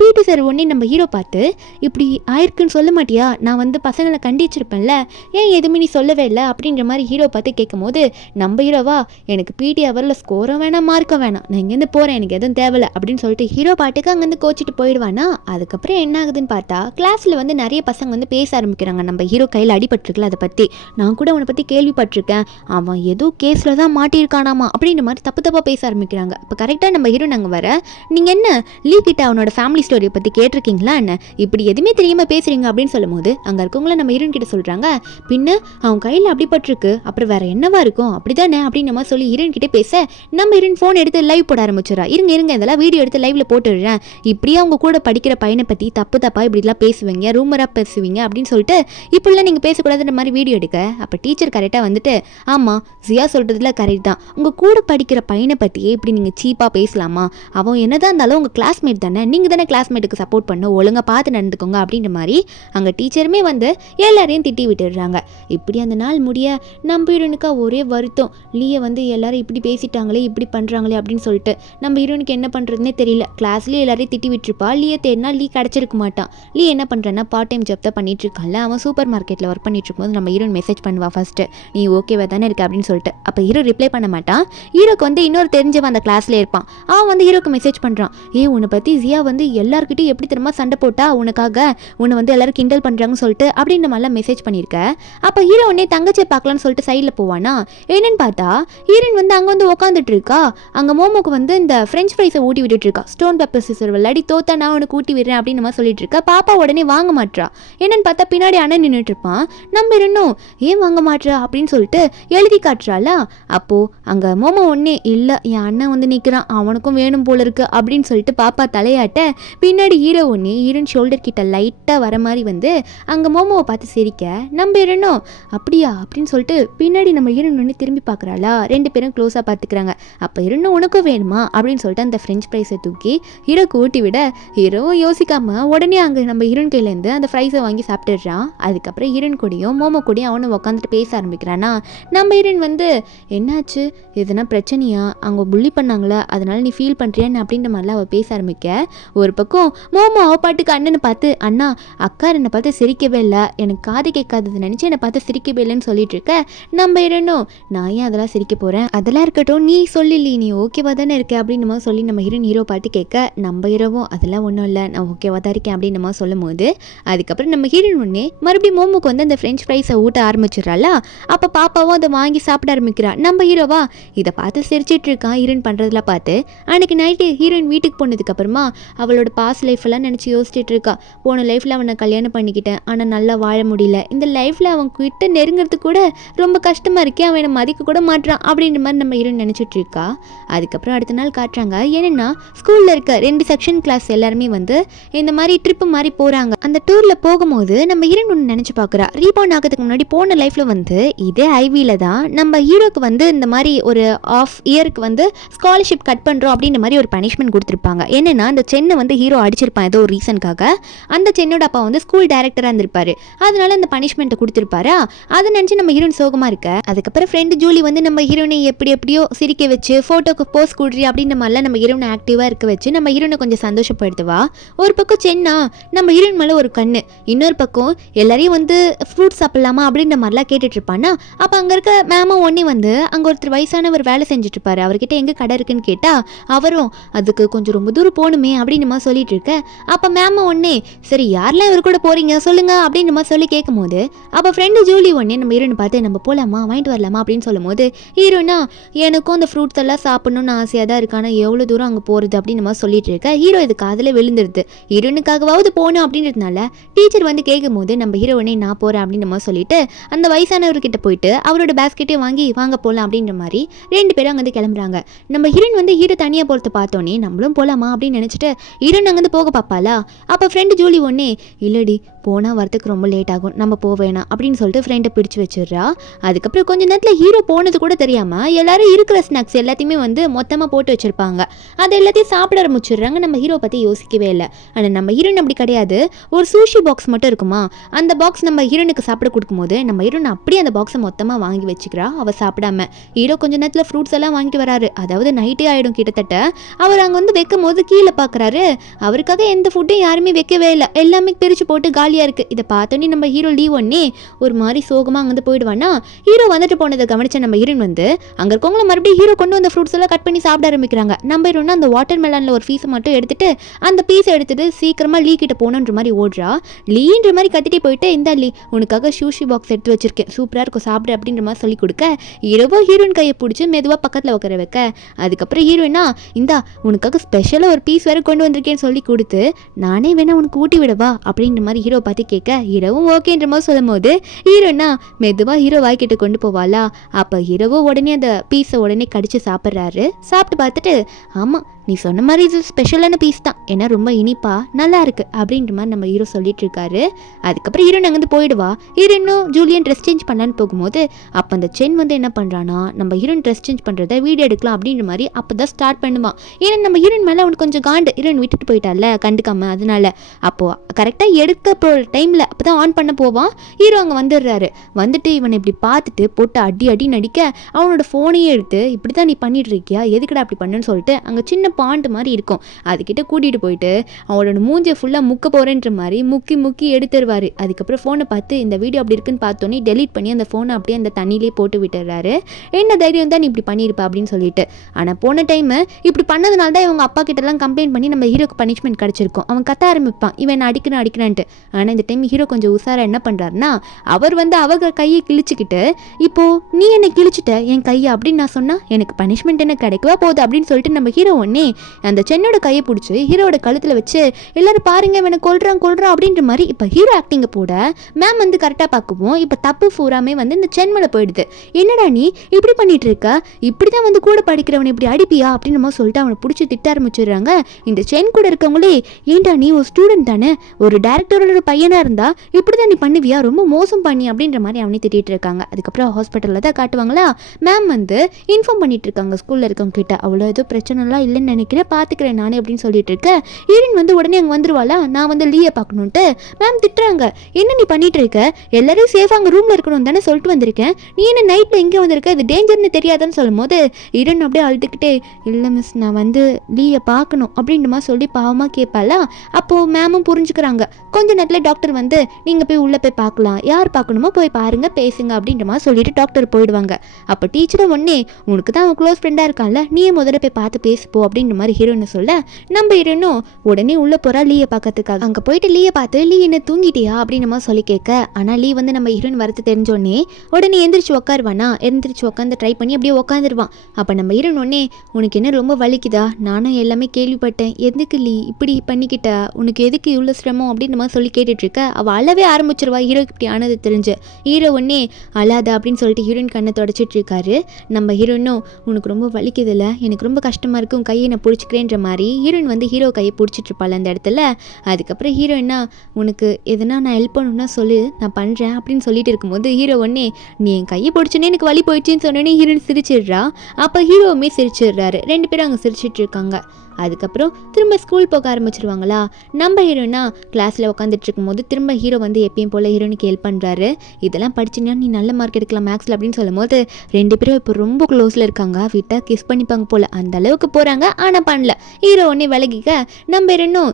பிடி சார் ஒன்னே நம்ம ஹீரோ பார்த்து இப்படி ஆயிருக்குன்னு சொல்ல மாட்டியா, நான் வந்து பசங்களை கண்டிச்சிருப்பேன்ல, ஏன் எதுவுமே நீ சொல்லவே இல்லை அப்படின்ற மாதிரி ஹீரோ பார்த்து கேட்கும் போது நம்ம ஹீரோவா எனக்கு பிடி அவரில் ஸ்கோரும் வேணாம் மார்க்கும் வேணாம், நான் இங்கேருந்து போகிறேன், எனக்கு எதுவும் தேவையில்லை அப்படின்னு சொல்லிட்டு ஹீரோ பாட்டுக்கு அங்கேருந்து கோச்சிட்டு போயிடுவானா. அதுக்கப்புறம் என்ன ஆகுதுன்னு பார்த்தா கிளாஸில் வந்து நிறைய பசங்க வந்து பேச ஆரம்பிக்கிறாங்க நம்ம ஹீரோ கையில் அடிபட்டிருக்குல அதை பற்றி. நான் கூட அவனை பற்றி கேள்விப்பட்டிருக்கேன், அவன் ஏதோ கேஸில் தான் மாட்டியிருக்கானாமா அப்படின்ற மாதிரி தப்பு தப்பாக பேச ஆரம்பிக்கிறாங்க. இப்போ கரெக்டாக நம்ம ஹீரோ நாங்கள் வர நீங்கள் என்ன லீ கிட்ட அவனோட ஃபேமிலி ஸ்டோரியை பற்றி கேட்டிருக்கீங்களா என்ன, இப்படி எதுவுமே தெரியாமல் பேசுகிறீங்க அப்படின்னு சொல்லும் போது அங்கே இருக்கவங்கள நம்ம ஹீரோன் கிட்ட சொல்கிறாங்க, பின்ன அவன் கையில் அடிபட்டிருக்கு அப்புறம் வேற என்னவா இருக்கும் அப்படி தானே அப்படின்னு நம்ம சொல்லி ஹீரோன் கிட்டே பேச நம்ம ஹீரோன் ஃபோன் எடுத்து லைவ் போட ஆரம்பிச்சிடறா. இருங்க இதெல்லாம் வீடியோ எடுத்து லைவ்ல போட்டுடுறேன், இப்படியே அவங்க கூட படிக்கிற பையனை பற்றி தப்பு தப்பாக இப்படிலாம் பேசுவீங்க, ரூமராக பேசுவீங்க அப்படின்னு சொல்லிட்டு இப்படிலாம் நீங்கள் பேசக்கூடாதுன்ற மாதிரி வீடியோ எடுக்க. அப்போ டீச்சர் கரெக்டாக வந்துட்டு ஆமாம் ஜியா சொல்கிறதுல கரெக்ட் தான், உங்கள் கூட படிக்கிற பையனை பற்றியே இப்படி நீங்கள் சீப்பாக பேசலாமா, அவன் என்னதான் இருந்தாலும் உங்கள் கிளாஸ்மேட் தானே, நீங்கள் தானே கிளாஸ்மேட்டுக்கு சப்போர்ட் பண்ண, ஒழுங்காக பார்த்து நடந்துக்கோங்க அப்படின்ற மாதிரி அங்கே டீச்சருமே வந்து எல்லாரையும் திட்டி விட்டுடுறாங்க. இப்படி அந்த நாள் முடிய நம்ம ஹீரோனுக்கா ஒரே வருத்தம், லீயை வந்து எல்லாரும் இப்படி பேசிட்டாங்களே இப்படி பண்ணுறாங்களே அப்படின்னு சொல்லிட்டு நம்ம ஹீரோனுக்கு என்ன பண்ணுறதுனே தெரியல. கிளாஸ்லேயே எல்லாரையும் திட்டி விட்டுருப்பா, லீயை தேடினா லீ கிடச்சிருக்க மாட்டான், லீ என்ன பண்ணுறான்னா பார்ட் டைம் ஜாப் தான் பண்ணிட்டு இருக்கான்ல, அவன் சூப்பர் மார்க்கெட்டில் ஒர்க் பண்ணிட்டு இருக்கும்போது நம்ம ஹீரோயின் மெசேஜ் பண்ணுவா ஃபர்ஸ்ட்டு, நீ ஓகேவா தானே இருக்கு அப்படின்னு சொல்லிட்டு. அப்போ ஹீரோ ரிப்ளை பண்ண மாட்டான். ஹீரோக்கு வந்து இன்னொரு தெரிஞ்சவன் அந்த கிளாஸ்ல இருப்பான். அவன் வந்து ஹீரோக்கு மெசேஜ் பண்ணுறான், உன்னை பற்றி ஜியா வந்து எல்லாருக்கிட்டையும் எப்படி தெரியுமா சண்டை போட்டா, உனக்காக உன்னை வந்து எல்லாரும் கிண்டல் பண்ணுறாங்கன்னு சொல்லிட்டு அப்படின்ற மாதிரிலாம் மெசேஜ் பண்ணியிருக்க. அப்போ ஹீரோ உடனே தங்கச்சியை பார்க்கலான்னு சொல்லிட்டு சைடில் போவானா, என்னன்னு பார்த்தா ஹீரோயின் வந்து அங்கே வந்து உட்காந்துட்டு இருக்கா. அங்கே மோமோக்கு வந்து இந்த ஃப்ரெஞ்ச் ஃப்ரைஸை ஊட்டி விட்டுட்டு இருக்கா. ஸ்டோன் பேப்பர் சிசர் விளையாடி தோத்தா நான் உனக்கு ஊட்டி விடுறேன் அப்படின்னு மாதிரி சொல்லிட்டு இருக்கா. பாப்பா உடனே வாங்க மாட்றா. என்னன்னு பார்த்தா பின்னாடி அண்ணன் நின்றுட்டு இருப்பான். நம்ம இன்னும் ஏன் வாங்க மாட்றா அப்படின்னு சொல்லிட்டு எழுதி காட்டுறாளா. அப்போ அங்கே மோமோ ஒன்னே இல்லை, என் அண்ணன் வந்து நிற்கிறான், அவனுக்கும் வேணும் போல இருக்கு அப்படின்னு சொல்லிட்டு பாப்பா தலையாட்ட பின்னாடி ஹீரோ ஒன்னே ஹீரோயின் ஷோல்டர் கிட்ட லைட்டாக வர மாதிரி வந்து அங்கே மோமோவை பார்த்து சிரிக்க, நம்ம இரணும் அப்படியா அப்படின்னு சொல்லிட்டு பின்னாடி நம்ம ஹீரோயின் ஒன்று திரும்பி பார்க்குறாளா. ரெண்டு பேரும் க்ளோஸாக பார்த்துக்கிறாங்க. அப்போ இரண்டும் உனக்கும் வேணுமா அப்படின்னு சொல்லிட்டு அந்த ஃப்ரெஞ்ச் ஃப்ரைஸை தூக்கி ஹீரோக்கு ஊட்டி விட, ஹீரோவும் யோசிக்காம உடனே அங்கே நம்ம ஹீரோயின் கையிலேருந்து அந்த ஃப்ரைஸை வாங்கி சாப்பிட்டுடுறான். அதுக்கப்புறம் ஹீரோயின் கூடயும் மோமோ கூடயும் அவனை உட்காந்துட்டு பேச ஆரம்பிக்கிறானா. நம்ம ஹீரோயின் வந்து என்னாச்சு, எதுனா பிரச்சனையா, அவங்க புள்ளி பண்ணாங்களா, அதனால நீ ஃபீல் பண்ணுறியான்னு அப்படின்ற மாதிரிலாம் அவள் பேச ஆரம்பிக்க, ஒரு பக்கம் மோமோ அவ பாட்டுக்கு அண்ணனை பார்த்து, அண்ணா அக்கா என்னை பார்த்து சிரிக்கவே இல்லை, எனக்கு காது கேட்காதது நினச்சி என்னை பார்த்து சிரிக்கவே இல்லைன்னு சொல்லிட்டு இருக்க. நம்ம இரண்டும் நான் ஏன் அதெல்லாம் சிரிக்க போகிறேன், அதெல்லாம் இருக்கட்டும் நீ சொல்லி நீ ஓகேவா தானே இருக்க அப்படின்னு மாதிரி சொல்லி நம்ம ஹீரோ பார்த்து கேட்க, நம்ம ஹீரோவும் அதெல்லாம் ஒன்றும் இல்லை நான் ஓகேவா தான் இருக்கேன் அப்படின்னு நம்ம சொல்லும் போது, அதுக்கப்புறம் நம்ம ஹீரோயின் ஒன்னே மறுபடியும் மோமோக்கு வந்து அந்த ஃப்ரெஞ்ச் ஃப்ரைஸை ஊட்ட ஆரம்பிச்சிடறாளா. அப்போ பாப்பாவும் அதை வாங்கி சாப்பிட ஆரம்பிக்கிறா. நம்ம ஹீரோவா இதை பார்த்து சிரிச்சிட்டு இருக்கான் ஹீரோயின் பண்ணுறதுல பார்த்து. அன்றைக்கி நைட்டு ஹீரோயின் வீட்டுக்கு போனதுக்கப்புறமா அவளோட பாஸ் லைஃப்லாம் நினச்சி யோசிச்சுட்டு இருக்கா. போன லைஃப்பில் அவனை கல்யாணம் பண்ணிக்கிட்டேன், ஆனால் நல்லா வாழ முடியல, இந்த லைஃப்பில் அவன் கிட்ட நெருங்கிறது கூட ரொம்ப கஷ்டமாக இருக்கே, அவனை மதிக்க கூட மாட்டான் அப்படின்ற மாதிரி நம்ம ஹீரோயின் நினச்சிட்டு இருக்கா. அதுக்கப்புறம் அடுத்த நாள் காட்டுறாங்க. ஏன்னா ஸ்கூலில் இருக்க 2 செக்ஷன் கிளாஸ் எல்லாருமே வந்து இந்த மாதிரி ட்ரிப்பு மாதிரி போகிறாங்க. அந்த டூரில் போகும்போது நம்ம ஹீரோயின் ஒன்று நினச்சி பார்க்குறா, ரீபவுண்ட் ஆகிறதுக்கு முன்னாடி போன லைஃப்பில் வந்து இதே ஐவியில் தான் நம்ம ஹீரோக்கு வந்து இந்த மாதிரி ஒரு ஆஃப் இயருக்கு வந்து ஸ்காலர்ஷிப் கட் பண்ணுறோம் அப்படின்ற மாதிரி ஒரு பனிஷ்மெண்ட் கொடுத்துருப்பாங்க. என்னென்னா அந்த சென்னை வந்து ஹீரோ அடிச்சிருப்பான் ஏதோ ஒரு ரீசனுக்காக. அந்த சென்னோட அப்பா வந்து ஸ்கூல் டைரக்டராக இருந்திருப்பாரு, அதனால அந்த பனிஷ்மெண்ட்டை கொடுத்துருப்பாரா. அதை நினச்சி நம்ம ஹீரோயின் சோகமாக இருக்க. அதுக்கப்புறம் ஃப்ரெண்டு ஜூலி வந்து நம்ம ஹீரோனை எப்படியோ சிரிக்க வச்சு ஃபோட்டோக்கு போஸ்ட் கொடுறி அப்படின்ற மாதிரிலாம் நம்ம ஹீரோனை ஆக்டிவாக இருக்க வச்சு நம்ம ஹீரோனை கொஞ்சம் சந்தோஷப்படுத்துவா. ஒரு பக்கம் சென்னா நம்ம ஹீரோயின் மேலே ஒரு கண்ணு, இன்னொரு பக்கம் எல்லாரையும் வந்து ஃப்ரூட்ஸ் சாப்பிடலாமா அப்படின்ற மாதிரிலாம் கேட்டுட்டு இருப்பானா. அப்போ அங்கே இருக்க மேமும் ஒன்னே வந்து அங்கே ஒருத்தர் வயசானவர் வேலை செஞ்சுட்டு இருப்பாரு, அவர்கிட்ட எங்கே கடை இருக்குன்னு கேட்டால் அவரும் அதுக்கு கொஞ்சம் ரொம்ப தூரம் போகணுமே அப்படின்னு மாதிரி சொல்லிட்டு இருக்க. அப்போ மேமும் ஒன்னே சரி யாரெல்லாம் இவர் கூட போறீங்க சொல்லுங்க அப்படின்னு மாதிரி சொல்லி கேட்கும் போது, அப்போ ஃப்ரெண்டு ஜூலி ஒன்னே நம்ம ஹீரோனை பார்த்து நம்ம போகலாமா வாங்கிட்டு வரலாமா அப்படின்னு சொல்லும் போது, ஹீரோனா எனக்கும் அந்த ஃப்ரூட்ஸ் எல்லாம் சாப்பிடணும்னு ஆசையாக தான் இருக்கானா எவ்வளோ தூரம் அங்கே போகிறது அப்படின்னு மாதிரி சொல்லிட்டு இருக்க. ஹீரோ இது காதில் விழுந்துருது. ஹீரோனுக்காகவாவது போகணும் அப்படின்றதுனால டீச்சர் வந்து கேட்கும் போது நம்ம ஹீரோனே நான் போகிறேன் அப்படின்னு மாதிரி சொல்லிட்டு அந்த வயசானவர்கிட்ட போயிட்டு அவரோட பேஸ்கெட்டையும் வாங்கி வாங்க போகலாம் அப்படின்ற மாதிரி 2 பேரும் அங்கேருந்து கிளம்புறாங்க. நம்ம ஹீரோயின் வந்து ஹீரோ தனியாக போகிறத பார்த்தோன்னே நம்மளும் போகலாமா அப்படின்னு நினச்சிட்டு ஹீரோன் அங்கேருந்து போக பார்ப்பாளா. அப்போ ஃப்ரெண்டு ஜூலி ஒன்னே இல்லடி போனால் வரத்துக்கு ரொம்ப லேட் ஆகும், நம்ம போவேணாம் அப்படின்னு சொல்லிட்டு ஃப்ரெண்டை பிடிச்சி வச்சிடுறா. அதுக்கப்புறம் கொஞ்சம் நேரத்தில் ஹீரோ போனது கூட தெரியாமல் எல்லாரும் இருக்கிற ஸ்நாக்ஸ் எல்லாத்தையுமே வந்து மொத்தமாக போட்டு வச்சுருப்பாங்க. அதை எல்லாத்தையும் சாப்பிட ஆரம்பிச்சிடுறாங்க. நம்ம ஹீரோ பற்றி யோசிக்கவே இல்லை. ஆனால் நம்ம ஹீரோயின் அப்படி கிடையாது. ஒரு சூஷி பாக்ஸ் மட்டும் இருக்குமா, அந்த பாக்ஸ் நம்ம ஹீரோனுக்கு சாப்பிட கொடுக்கும்போது நம்ம ஹீரோன் அப்படியே அந்த பாக்ஸை மொத்தமாக வாங்கி வச்சுக்கிறா. அவள் சாப்பிடாம ஹீரோ கொஞ்சம் நேரத்தில் ஃப்ரூட்ஸ் எல்லாம் வாங்கிட்டு வராரு. அதாவது நைட்டே ஆகிடும் கிட்டத்தட்ட. அவர் அங்கே வந்து வைக்கும் போது கீழே பார்க்குறாரு, அவருக்காக எந்த ஃபுட்டும் யாருமே வைக்கவே இல்லை, எல்லாமே பிரித்து போட்டு காலியாக இருக்குது. இதை பார்த்தோன்னே நம்ம ஹீரோ லீவ் ஒன்னே ஒரு மாதிரி சோகமாக அங்கேருந்து போயிடுவானா. ஹீரோ வந்துட்டு போனதை கவனிச்ச நம்ம ஹீரோயின் வந்து அங்கே இருக்கவங்கள மறுபடியும் ஹீரோ கொண்டு வந்த ஃப்ரூட்ஸ் எல்லாம் கட் பண்ணி சாப்பிட ஆரம்பிக்கிறாங்க. நம்ம ஹீரோனா அந்த வாட்டர் மெலனில் ஒரு பீஸை மட்டும் எடுத்துட்டு அந்த பீஸை எடுத்துட்டு சீக்கிரமாக லீ கிட்ட போகணுன்ற மாதிரி ஓடுறா. லீன்ற மாதிரி கத்திட்டே போயிட்டு இந்த லீ உனக்காக சூஷி பாக்ஸ் எடுத்து வச்சிருக்கேன், சூப்பராக இருக்கும் சாப்பிடு அப்படின்ற மாதிரி சொல்லி கொடுக்க, ஹீரோவோ ஹீரோயின் கையை பிடிச்சி மெதுவாக பக்கத்தில் உட்கார வைக்க, அதுக்கப்புறம் ஹீரோயினா இந்தா உனக்காக ஸ்பெஷலாக ஒரு பீஸ் வேறு கொண்டு வந்திருக்கேன்னு சொல்லி கொடுத்து நானே வேணா உனக்கு ஊட்டி விடவா அப்படின்ற மாதிரி ஹீரோ பார்த்து கேட்க, ஹீரோவும் ஓகேன்ற மாதிரி சொல்லும் போது ஹீரோனா மெதுவாக ஹீரோ வாய்க்கிட்ட கொண்டு போவாளா. அப்போ ஹீரோவோ உடனே அந்த பீஸை உடனே கடிச்சு சாப்பிட்றாரு. சாப்பிட்டு பார்த்துட்டு ஆமாம் நீ சொன்ன மாதிரி இது ஸ்பெஷலான பீஸ் தான், ஏன்னா ரொம்ப இனிப்பா நல்லா இருக்கு அப்படின்ற மாதிரி நம்ம ஹீரோ சொல்லிட்டு இருக்காரு. அதுக்கப்புறம் ஹீரோன் அங்கேருந்து போயிடுவா. ஹீரோனும் ஜூலியன் ட்ரெஸ் சேஞ்ச் பண்ணலான்னு போகும்போது அப்போ அந்த சென் வந்து என்ன பண்ணுறான்னா நம்ம ஹீரோன் ட்ரெஸ் சேஞ்ச் பண்ணுறத வீடியோ எடுக்கலாம் அப்படின்ற மாதிரி அப்போ தான் ஸ்டார்ட் பண்ணுவான். ஏன்னா நம்ம ஹீரோயின் மேலே அவனுக்கு கொஞ்சம் காண்டு, ஹீரோயின் விட்டுட்டு போயிட்டால கண்டுக்காம, அதனால அப்போது கரெக்டாக எடுக்க போகிற டைமில் அப்போ தான் ஆன் பண்ண போவான். ஹீரோ அங்கே வந்துடுறாரு. வந்துட்டு இவனை இப்படி பார்த்துட்டு போட்டு அடி நடிக்க அவனோட ஃபோனையே எடுத்து இப்படி தான் நீ பண்ணிட்டு இருக்கியா, எதுக்கடா அப்படி பண்ணுன்னு சொல்லிட்டு அங்கே சின்ன பாண்ட் மாதிரி இருக்கும், அதுக்கிட்ட கூட்டிகிட்டு போயிட்டு அவளோட மூஞ்சை ஃபுல்லாக முக்க போகிறேன்ற மாதிரி முக்கி முக்கி எடுத்துருவார். அதுக்கப்புறம் ஃபோனை பார்த்து இந்த வீடியோ அப்படி இருக்குன்னு பார்த்தோன்னே டெலீட் பண்ணி அந்த ஃபோனை அப்படியே அந்த தண்ணியிலே போட்டு விட்டுறாரு. என்ன தைரியம் தான் நீ இப்படி பண்ணியிருப்பா அப்படின்னு சொல்லிட்டு. ஆனால் போன டைமு இப்படி பண்ணதுனால தான் இவங்க அப்பா கிட்டலாம் கம்ப்ளைண்ட் பண்ணி நம்ம ஹீரோக்கு பனிஷ்மெண்ட் கிடச்சிருக்கும். அவன் கத்த ஆரம்பிப்பான், இவன் அடிக்கிறான்ட்டு. ஆனால் இந்த டைம் ஹீரோ கொஞ்சம் உசாராக என்ன பண்ணுறாருன்னா, அவர் வந்து அவங்க கையை கிழிச்சிக்கிட்டு, இப்போது நீ என்னை கிழிச்சிட்ட என் கையை அப்படின்னு நான் சொன்னால் எனக்கு பனிஷ்மெண்ட் என்ன கிடைக்கவா போகுது அப்படின்னு சொல்லிட்டு நம்ம ஹீரோ ஒன்னே அந்த சென்னோட கையை பிடிச்சி ஹீரோட கழுத்தில் வச்சு எல்லாரும் பாருங்க இவனை கொல்றான் அப்படின்ற மாதிரி இப்போ ஹீரோ ஆக்டிங்கை போட மேம் வந்து கரெக்டாக பார்க்குவோம். இப்போ தப்பு பூராமே வந்து இந்த சென்மலை போயிடுது. என்னடா நீ இப்படி பண்ணிட்டு இருக்க, இப்படி தான் வந்து கூட படிக்கிறவனை இப்படி அடிப்பியா அப்படின்னு நம்ம சொல்லிட்டு அவனை பிடிச்சி திட்ட ஆரம்பிச்சிடுறாங்க. இந்த சென் கூட இருக்கவங்களே, ஏண்டா நீ ஒரு ஸ்டூடெண்ட் தானே, ஒரு டேரக்டரோட பையனாக இருந்தா இப்படி தான் நீ பண்ணுவியா, ரொம்ப மோசம் பண்ணி அப்படின்ற மாதிரி அவனை திட்டிகிட்டு இருக்காங்க. அதுக்கப்புறம் ஹாஸ்பிட்டலில் தான் காட்டுவாங்களா, மேம் வந்து இன்ஃபார்ம் பண்ணிட்டு இருக்காங்க ஸ்கூலில் இருக்கவங்க கிட்ட, அவ்வளோ ஏதோ பிரச்சனைலாம் இல்லைன்னு நினைக்கிறேன், பார்த்துக்கிறேன் நானே அப்படின்னு சொல்லிட்டு இருக்கேன். ஈரின் வந்து உடனே அங்கே வந்துருவாளா, நான் வந்து லீயை பார்க்கணுன்ட்டு மேம் திட்டுறாங்க. என்ன நீ பண்ணிட்டு இருக்க, எல்லாரும் சேஃபாக அங்கே ரூமில் இருக்கணும் தானே சொல்லிட்டு வந்திருக்கேன், நீ என்ன நைட்டில் எங்கே வந்திருக்க, இது டேஞ்சர்னு தெரியாதுன்னு சொல்லும் போது ஈரன் அப்படியே அழுதுகிட்டே, இல்லை மிஸ் நான் வந்து லீயை பார்க்கணும் அப்படின்ற மாதிரி சொல்லி பாவமாக கேட்பாளா. அப்போது மேமும் புரிஞ்சுக்கிறாங்க. கொஞ்ச நேரத்தில் டாக்டர் வந்து நீங்கள் போய் உள்ளே போய் பார்க்கலாம், யார் பார்க்கணுமோ போய் பாருங்க பேசுங்க அப்படின்ற மாதிரி சொல்லிட்டு டாக்டர் போயிடுவாங்க. அப்போ டீச்சரும் ஒன்னே, உனக்கு தான் அவன் க்ளோஸ் ஃப்ரெண்டாக இருக்கான்ல, நீயே முதல்ல போய் பார்த்து பேசுப்போ அப்படின்ற மாதிரி ஹீரோன்னு சொல்ல, நம்ம ஹீரோனும் உடனே உள்ளே போகிறா லீயை பார்க்கறதுக்காக. அங்கே போயிட்டு லீயை பார்த்து, லீ என்ன தூங்கிட்டியா அப்படின்ற மாதிரி சொல்லி கேட்க, ஆனால் லீ வந்து நம்ம ஹீரோயின் வரது தெரிஞ்சோடனே உடனே எந்திரிச்சு உட்காருவானா, எந்திரிச்சு உட்காந்து ட்ரை பண்ணி அப்படியே உட்காந்துருவான். அப்போ நம்ம ஹீரோன் ஒன்னே, உனக்கு என்ன ரொம்ப வலிக்குதா, நானும் எல்லாமே கேள்விப்பட்டேன், எதுக்கு லீ இப்படி பண்ணிக்கிட்டா, உனக்கு எதுக்கு இவ்வளோ சிரமம் அப்படின்ற மாதிரி சொல்லி கேட்டுட்ருக்க. அவள் அழவே ஆரம்பிச்சிருவா ஹீரோக்கு இப்படி ஆனது தெரிஞ்சு. ஹீரோ ஒன்னே அழாத அப்படின்னு சொல்லிட்டு ஹீரோயின் கண்ணை தொடச்சிட்டு இருக்காரு. நம்ம ஹீரோயினும், உனக்கு ரொம்ப வலிக்குதில்ல, எனக்கு ரொம்ப கஷ்டமாக இருக்கும், உன் கையை நான் பிடிச்சிக்கிறேன்ற மாதிரி ஹீரோயின் வந்து ஹீரோ கையை பிடிச்சிட்டு இருப்பாள் அந்த இடத்துல. அதுக்கப்புறம் ஹீரோயினா, உனக்கு எதுனா நான் ஹெல்ப் பண்ணணும்னா சொல்லு, நான் பண்ணுறேன் அப்படின்னு சொல்லிட்டு இருக்கும்போது ஹீரோ ஒன்னே, நீ என் கையை பிடிச்சோன்னே எனக்கு வலி போயிடுச்சின்னு சொன்னோன்னே ஹீரோயின் சிரிச்சிடுறா. அப்போ ஹீரோவுமே சிரிச்சிடுறாரு. ரெண்டு பேரும் அங்கே சிரிச்சிட்டு இருக்காங்க. அதுக்கப்புறம் திரும்ப ஸ்கூல் போக ஆரம்பிச்சிருவாங்களா. நம்ம ஹீரோயினா கிளாஸில் உட்காந்துட்டு இருக்கும்போது திரும்ப ஹீரோ வந்து எப்பயும் போல் ஹீரோனுக்கு ஹெல்ப் பண்ணுறாரு. இதெல்லாம் படிச்சினா நீ நல்ல மார்க் எடுக்கலாம் மேக்ஸில் அப்படின்னு சொல்லும் போது ரெண்டு பேரும் இப்போ ரொம்ப க்ளோஸில் இருக்காங்க. விட்டா கிஸ் பண்ணிப்பாங்க போல், அந்த அளவுக்கு போகிறாங்க. ஆனால் பண்ணல. ஹீரோ ஒன்றே விலகிக்க நம்ம ஹீரோனும்,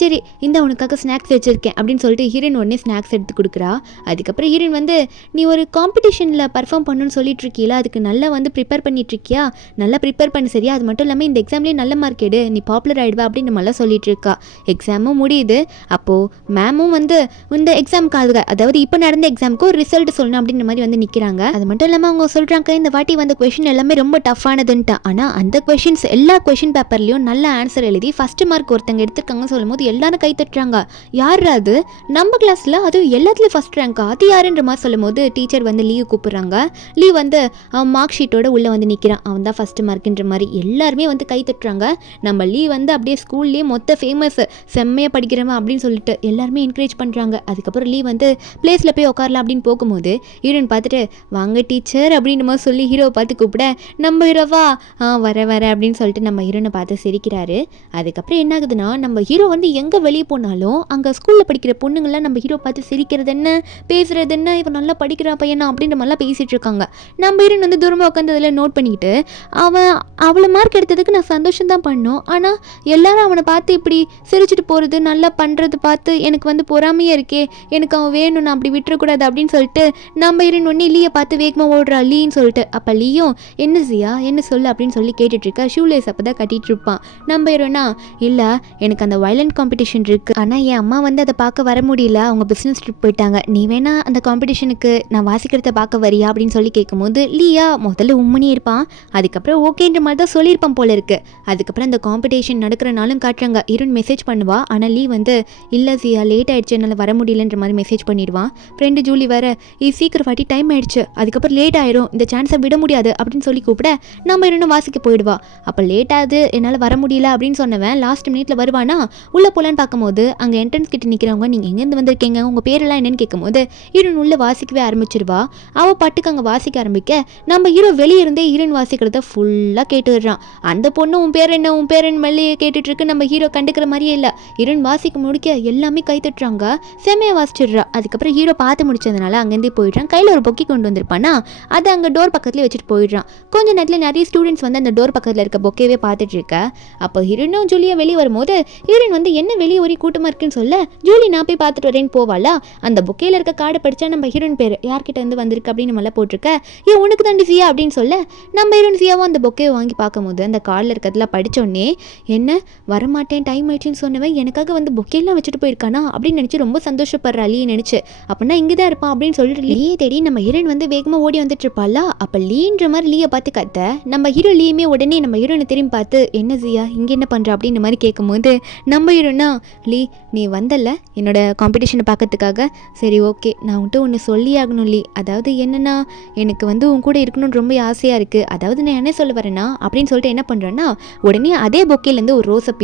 சரி இந்த உனக்காக ஸ்நாக்ஸ் வச்சுருக்கேன் அப்படின்னு சொல்லிட்டு ஹீரோயின் ஒன்றே ஸ்நாக்ஸ் எடுத்து கொடுக்குறா. அதுக்கப்புறம் ஹீரோயின் வந்து, நீ ஒரு காம்படிஷனில் பர்ஃபார்ம் பண்ணணும்னு சொல்லிட்டு இருக்கீங்களா, அதுக்கு நல்லா வந்து ப்ரிப்பேர் பண்ணிட்டு இருக்கியா, நல்லா ப்ரிப்பேர் பண்ணி சரியா, அது மட்டும் இல்லாமல் இந்த எக்ஸாம்லேயே நல்ல மார்க் எடு, நீ பாப்புலர் ஆகிடுவா அப்படின்னு நம்மளாம் சொல்லிட்டு இருக்கா. எக்ஸாமும் முடியுது. அப்போது மேமும் வந்து இந்த எக்ஸாமுக்காக, அதாவது இப்போ நடந்த எக்ஸாமுக்கு ஒரு ரிசல்ட் சொல்லணும் அப்படின்ற மாதிரி வந்து நிற்கிறாங்க. அது மட்டும் இல்லாமல் அவங்க சொல்கிறாங்க, இந்த வாட்டி வந்த கொஷின் எல்லாமே ரொம்ப டஃப்பானதுன்ட்டு. ஆனால் அந்த கொஷின்ஸ் எல்லா கொஷின் பேப்பர்லேயும் நல்ல ஆன்சர் எழுதி ஃபஸ்ட்டு மார்க் ஒருத்தங்க எடுத்துருக்காங்கன்னு சொல்லும் போது எல்லாரும் கை தட்டுறாங்க. யார் அது, நம்ம கிளாஸில் அதுவும் எல்லாத்துலேயும் ஃபஸ்ட் ரேங்க்கா, அது யாருன்ற மாதிரி சொல்லும் போது டீச்சர் வந்து லீவ் கூப்பிட்றாங்க. லீவ் வந்து அவன் மார்க் ஷீட்டோட உள்ளே வந்து நிற்கிறான், அவன் தான் ஃபஸ்ட்டு மார்க்குன்ற மாதிரி எல்லாருமே வந்து கை தட்டுறாங்க. நம்ம லீவ் வந்து அப்படியே ஸ்கூல்லேயே மொத்த ஃபேமஸ், செம்மையாக படிக்கிறவன் அப்படின்னு சொல்லிட்டு எல்லாருமே என்கரேஜ் பண்ணுறாங்க. அதுக்கப்புறம் லீவ் வந்து பிளேஸில் போய் உட்காரலாம் அப்படின்னு போகும்போது ஹீரோயின் பார்த்துட்டு, வாங்க டீச்சர் அப்படின்னு மாதிரி சொல்லி ஹீரோவை பார்த்து கூப்பிட, நம்ம ஹீரோவா வர அப்படின்னு சொல்லிட்டு நம்ம ஹீரோனை பார்த்து சிரிக்கிறாரு. அதுக்கப்புறம் என்ன ஆகுதுன்னா, நம்ம ஹீரோ வந்து எங்கே வெளியே போனாலும் அங்கே ஸ்கூலில் படிக்கிற பொண்ணுங்கள்லாம் நம்ம ஹீரோ பார்த்து சிரிக்கிறது என்ன, பேசுகிறது என்ன, இவன் நல்லா படிக்கிறா பையனா அப்படின்ற மாதிரிலாம் பேசிகிட்டு இருக்காங்க. நம்ம ஹீரோன் வந்து தூரமாக உட்காந்து அதில் நோட் பண்ணிக்கிட்டு, அவ்வளோ மார்க் எடுத்ததுக்கு நான் சந்தோஷம் தான் பண்ணோம், ஆனால் எல்லாரும் அவனை பார்த்து இப்படி சிரிச்சுட்டு போகிறது, நல்லா பண்ணுறது பார்த்து எனக்கு வந்து பொறாமையாக இருக்கே, எனக்கு அவன் வேணும், நான் அப்படி விட்டுறக்கூடாது அப்படின்னு சொல்லிட்டு நம்ம ஹீரோயின் ஒன்று லீயை பார்த்து வேகமாக ஓடுறா லீன்னு சொல்லிட்டு. அப்போ லீயும், என்ன ஜியா என்ன சொல்லு அப்படின்னு சொல்லி கேட்டுட்ருக்கா. ஷூலேஸ் அப்போ தான் கட்டிகிட்டு இருப்பான். நம்ம ஹீரோனா, இல்லை எனக்கு அந்த வயலண்ட் காம்படிஷன் இருக்குது, ஆனால் என் அம்மா வந்து அதை பார்க்க வர முடியல, அவங்க பிஸ்னஸ் ட்ரிப் போயிட்டாங்க, நீ வேணா அந்த காம்படிஷனுக்கு நான் வாசிக்கிறத பார்க்க வரியா அப்படின்னு சொல்லி கேட்கும்போது லீயா முதல்ல உம்மனி இருப்பான். அதுக்கப்புறம் ஓகேன்ற மாதிரி தான் சொல்லியிருப்பான் போல இருக்கு. அதுக்கப்புறம் அந்த காம்படிஷன் நடக்கிறனாலும் காட்டுறாங்க. ஹீரோயின் மெசேஜ் பண்ணுவா. ஆனால் லீ வந்து, இல்லை ஜியா லேட் ஆகிடுச்சு, என்னால் வர முடியலன்ற மாதிரி மெசேஜ் பண்ணிடுவான். ஃப்ரெண்டு ஜூலி வேற, சீக்கிரம் வாட்டி டைம் ஆகிடுச்சு, அதுக்கப்புறம் லேட் ஆயிரும், இந்த சான்ஸை விட முடியாது அப்படின்னு சொல்லி கூப்பிட நம்ம இன்னும் வாசிக்க போயிடுவா. அப்போ லேட் ஆகுது, என்னால் வர முடியல அப்படின்னு சொன்னவன் லாஸ்ட் மினிட்ல வருவானா. உள்ளே போகலான்னு பார்க்கும்போது அங்கே என்ட்ரன்ஸ் கிட்ட நிற்கிறவங்க, நீங்கள் எங்கேருந்து வந்திருக்கீங்க, உங்கள் பேரெல்லாம் என்னன்னு கேட்கும்போது ஹீரோயின் உள்ளே வாசிக்கவே ஆரம்பிச்சிருவா. அவள் பாட்டுக்கு அங்கே வாசிக்க ஆரம்பிக்க நம்ம ஹீரோ வெளியே இருந்தே ஹீரோயின் வாசிக்கிறத ஃபுல்லாக கேட்டுடுறான். அந்த பொண்ணு உன் பேர் என்ன உன் பேர் என்ன மெல்லையே கேட்டுட்டு இருக்கு. நம்ம ஹீரோ கண்டுக்கிற மாதிரியே இல்லை. ஹீரோயின் வாசிக்க முடிக்க எல்லாமே கை தட்டுறாங்க, செம்மையாக வாசிச்சிடுறா. அதுக்கப்புறம் ஹீரோ பார்த்து முடிச்சதுனால அங்கேருந்தே போயிடுறான். கையில் ஒரு பொக்கி கொண்டு வந்திருப்பானா, அதை அங்கே டோர் பக்கத்துலேயே வச்சுட்டு போயிடுறான். கொஞ்சம் நேரத்தில் நிறைய ஸ்டூடெண்ட்ஸ் வந்து அந்த டோர் பக்கத்தில் இருக்க பொக்கேவே பார்த்துட்டு பார்த்துட்டு இருக்க. அப்போ ஹீரோனும் ஜூலியா வெளியே வரும்போது ஹீரோயின் வந்து என்ன வெளியே ஒரே கூட்டமாக இருக்குன்னு சொல்ல ஜூலி நான் போய் பார்த்துட்டு வரேன்னு போவாளா. அந்த புக்கையில் இருக்க கார்டை படித்தா நம்ம ஹீரோயின் பேர் யார்கிட்ட வந்து வந்திருக்கு அப்படின்னு நம்மள போட்டிருக்க. ஏன் உனக்கு தாண்டி சியா அப்படின்னு சொல்ல நம்ம ஹீரோயின் சியாவும் அந்த புக்கையை வாங்கி பார்க்கும்போது அந்த கார்டில் இருக்கிறதுல படித்தோடனே என்ன வரமாட்டேன் டைம் ஆயிடுச்சுன்னு சொன்னவன் எனக்காக வந்து புக்கையெல்லாம் வச்சுட்டு போயிருக்கானா அப்படின்னு நினச்சி ரொம்ப சந்தோஷப்படுறா லீ நினச்சி. அப்படின்னா இங்கே தான் இருப்பான் அப்படின்னு சொல்லிட்டு லீயை தேடி நம்ம ஹீரோயின் வந்து வேகமாக ஓடி வந்துட்டு இருப்பாளா. அப்போ லீன்ற மாதிரி லீயை பார்த்து கத்த நம்ம ஹீரோ லீயுமே உடனே நம்ம ஹீரோனை திரும்பி பார்த்து என்ன சியா இங்கே என்ன பண்ணுற அப்படின்ற மாதிரி கேட்கும்போது நம்ம ஹீரோனா லீ நீ வந்தல என்னோட காம்படிஷனை பார்க்கறதுக்காக, சரி ஓகே நான் உன்ட்டு ஒன்று சொல்லி ஆகணும் லீ. அதாவது என்னென்னா எனக்கு வந்து உன் கூட இருக்கணும்னு ரொம்ப ஆசையாக இருக்குது. அதாவது நான் என்ன சொல்ல வரேன்னா அப்படின்னு சொல்லிட்டு என்ன பண்ணுறேன்னா உடனே அதே பொக்கையிலேருந்து ஒரு ரோஸை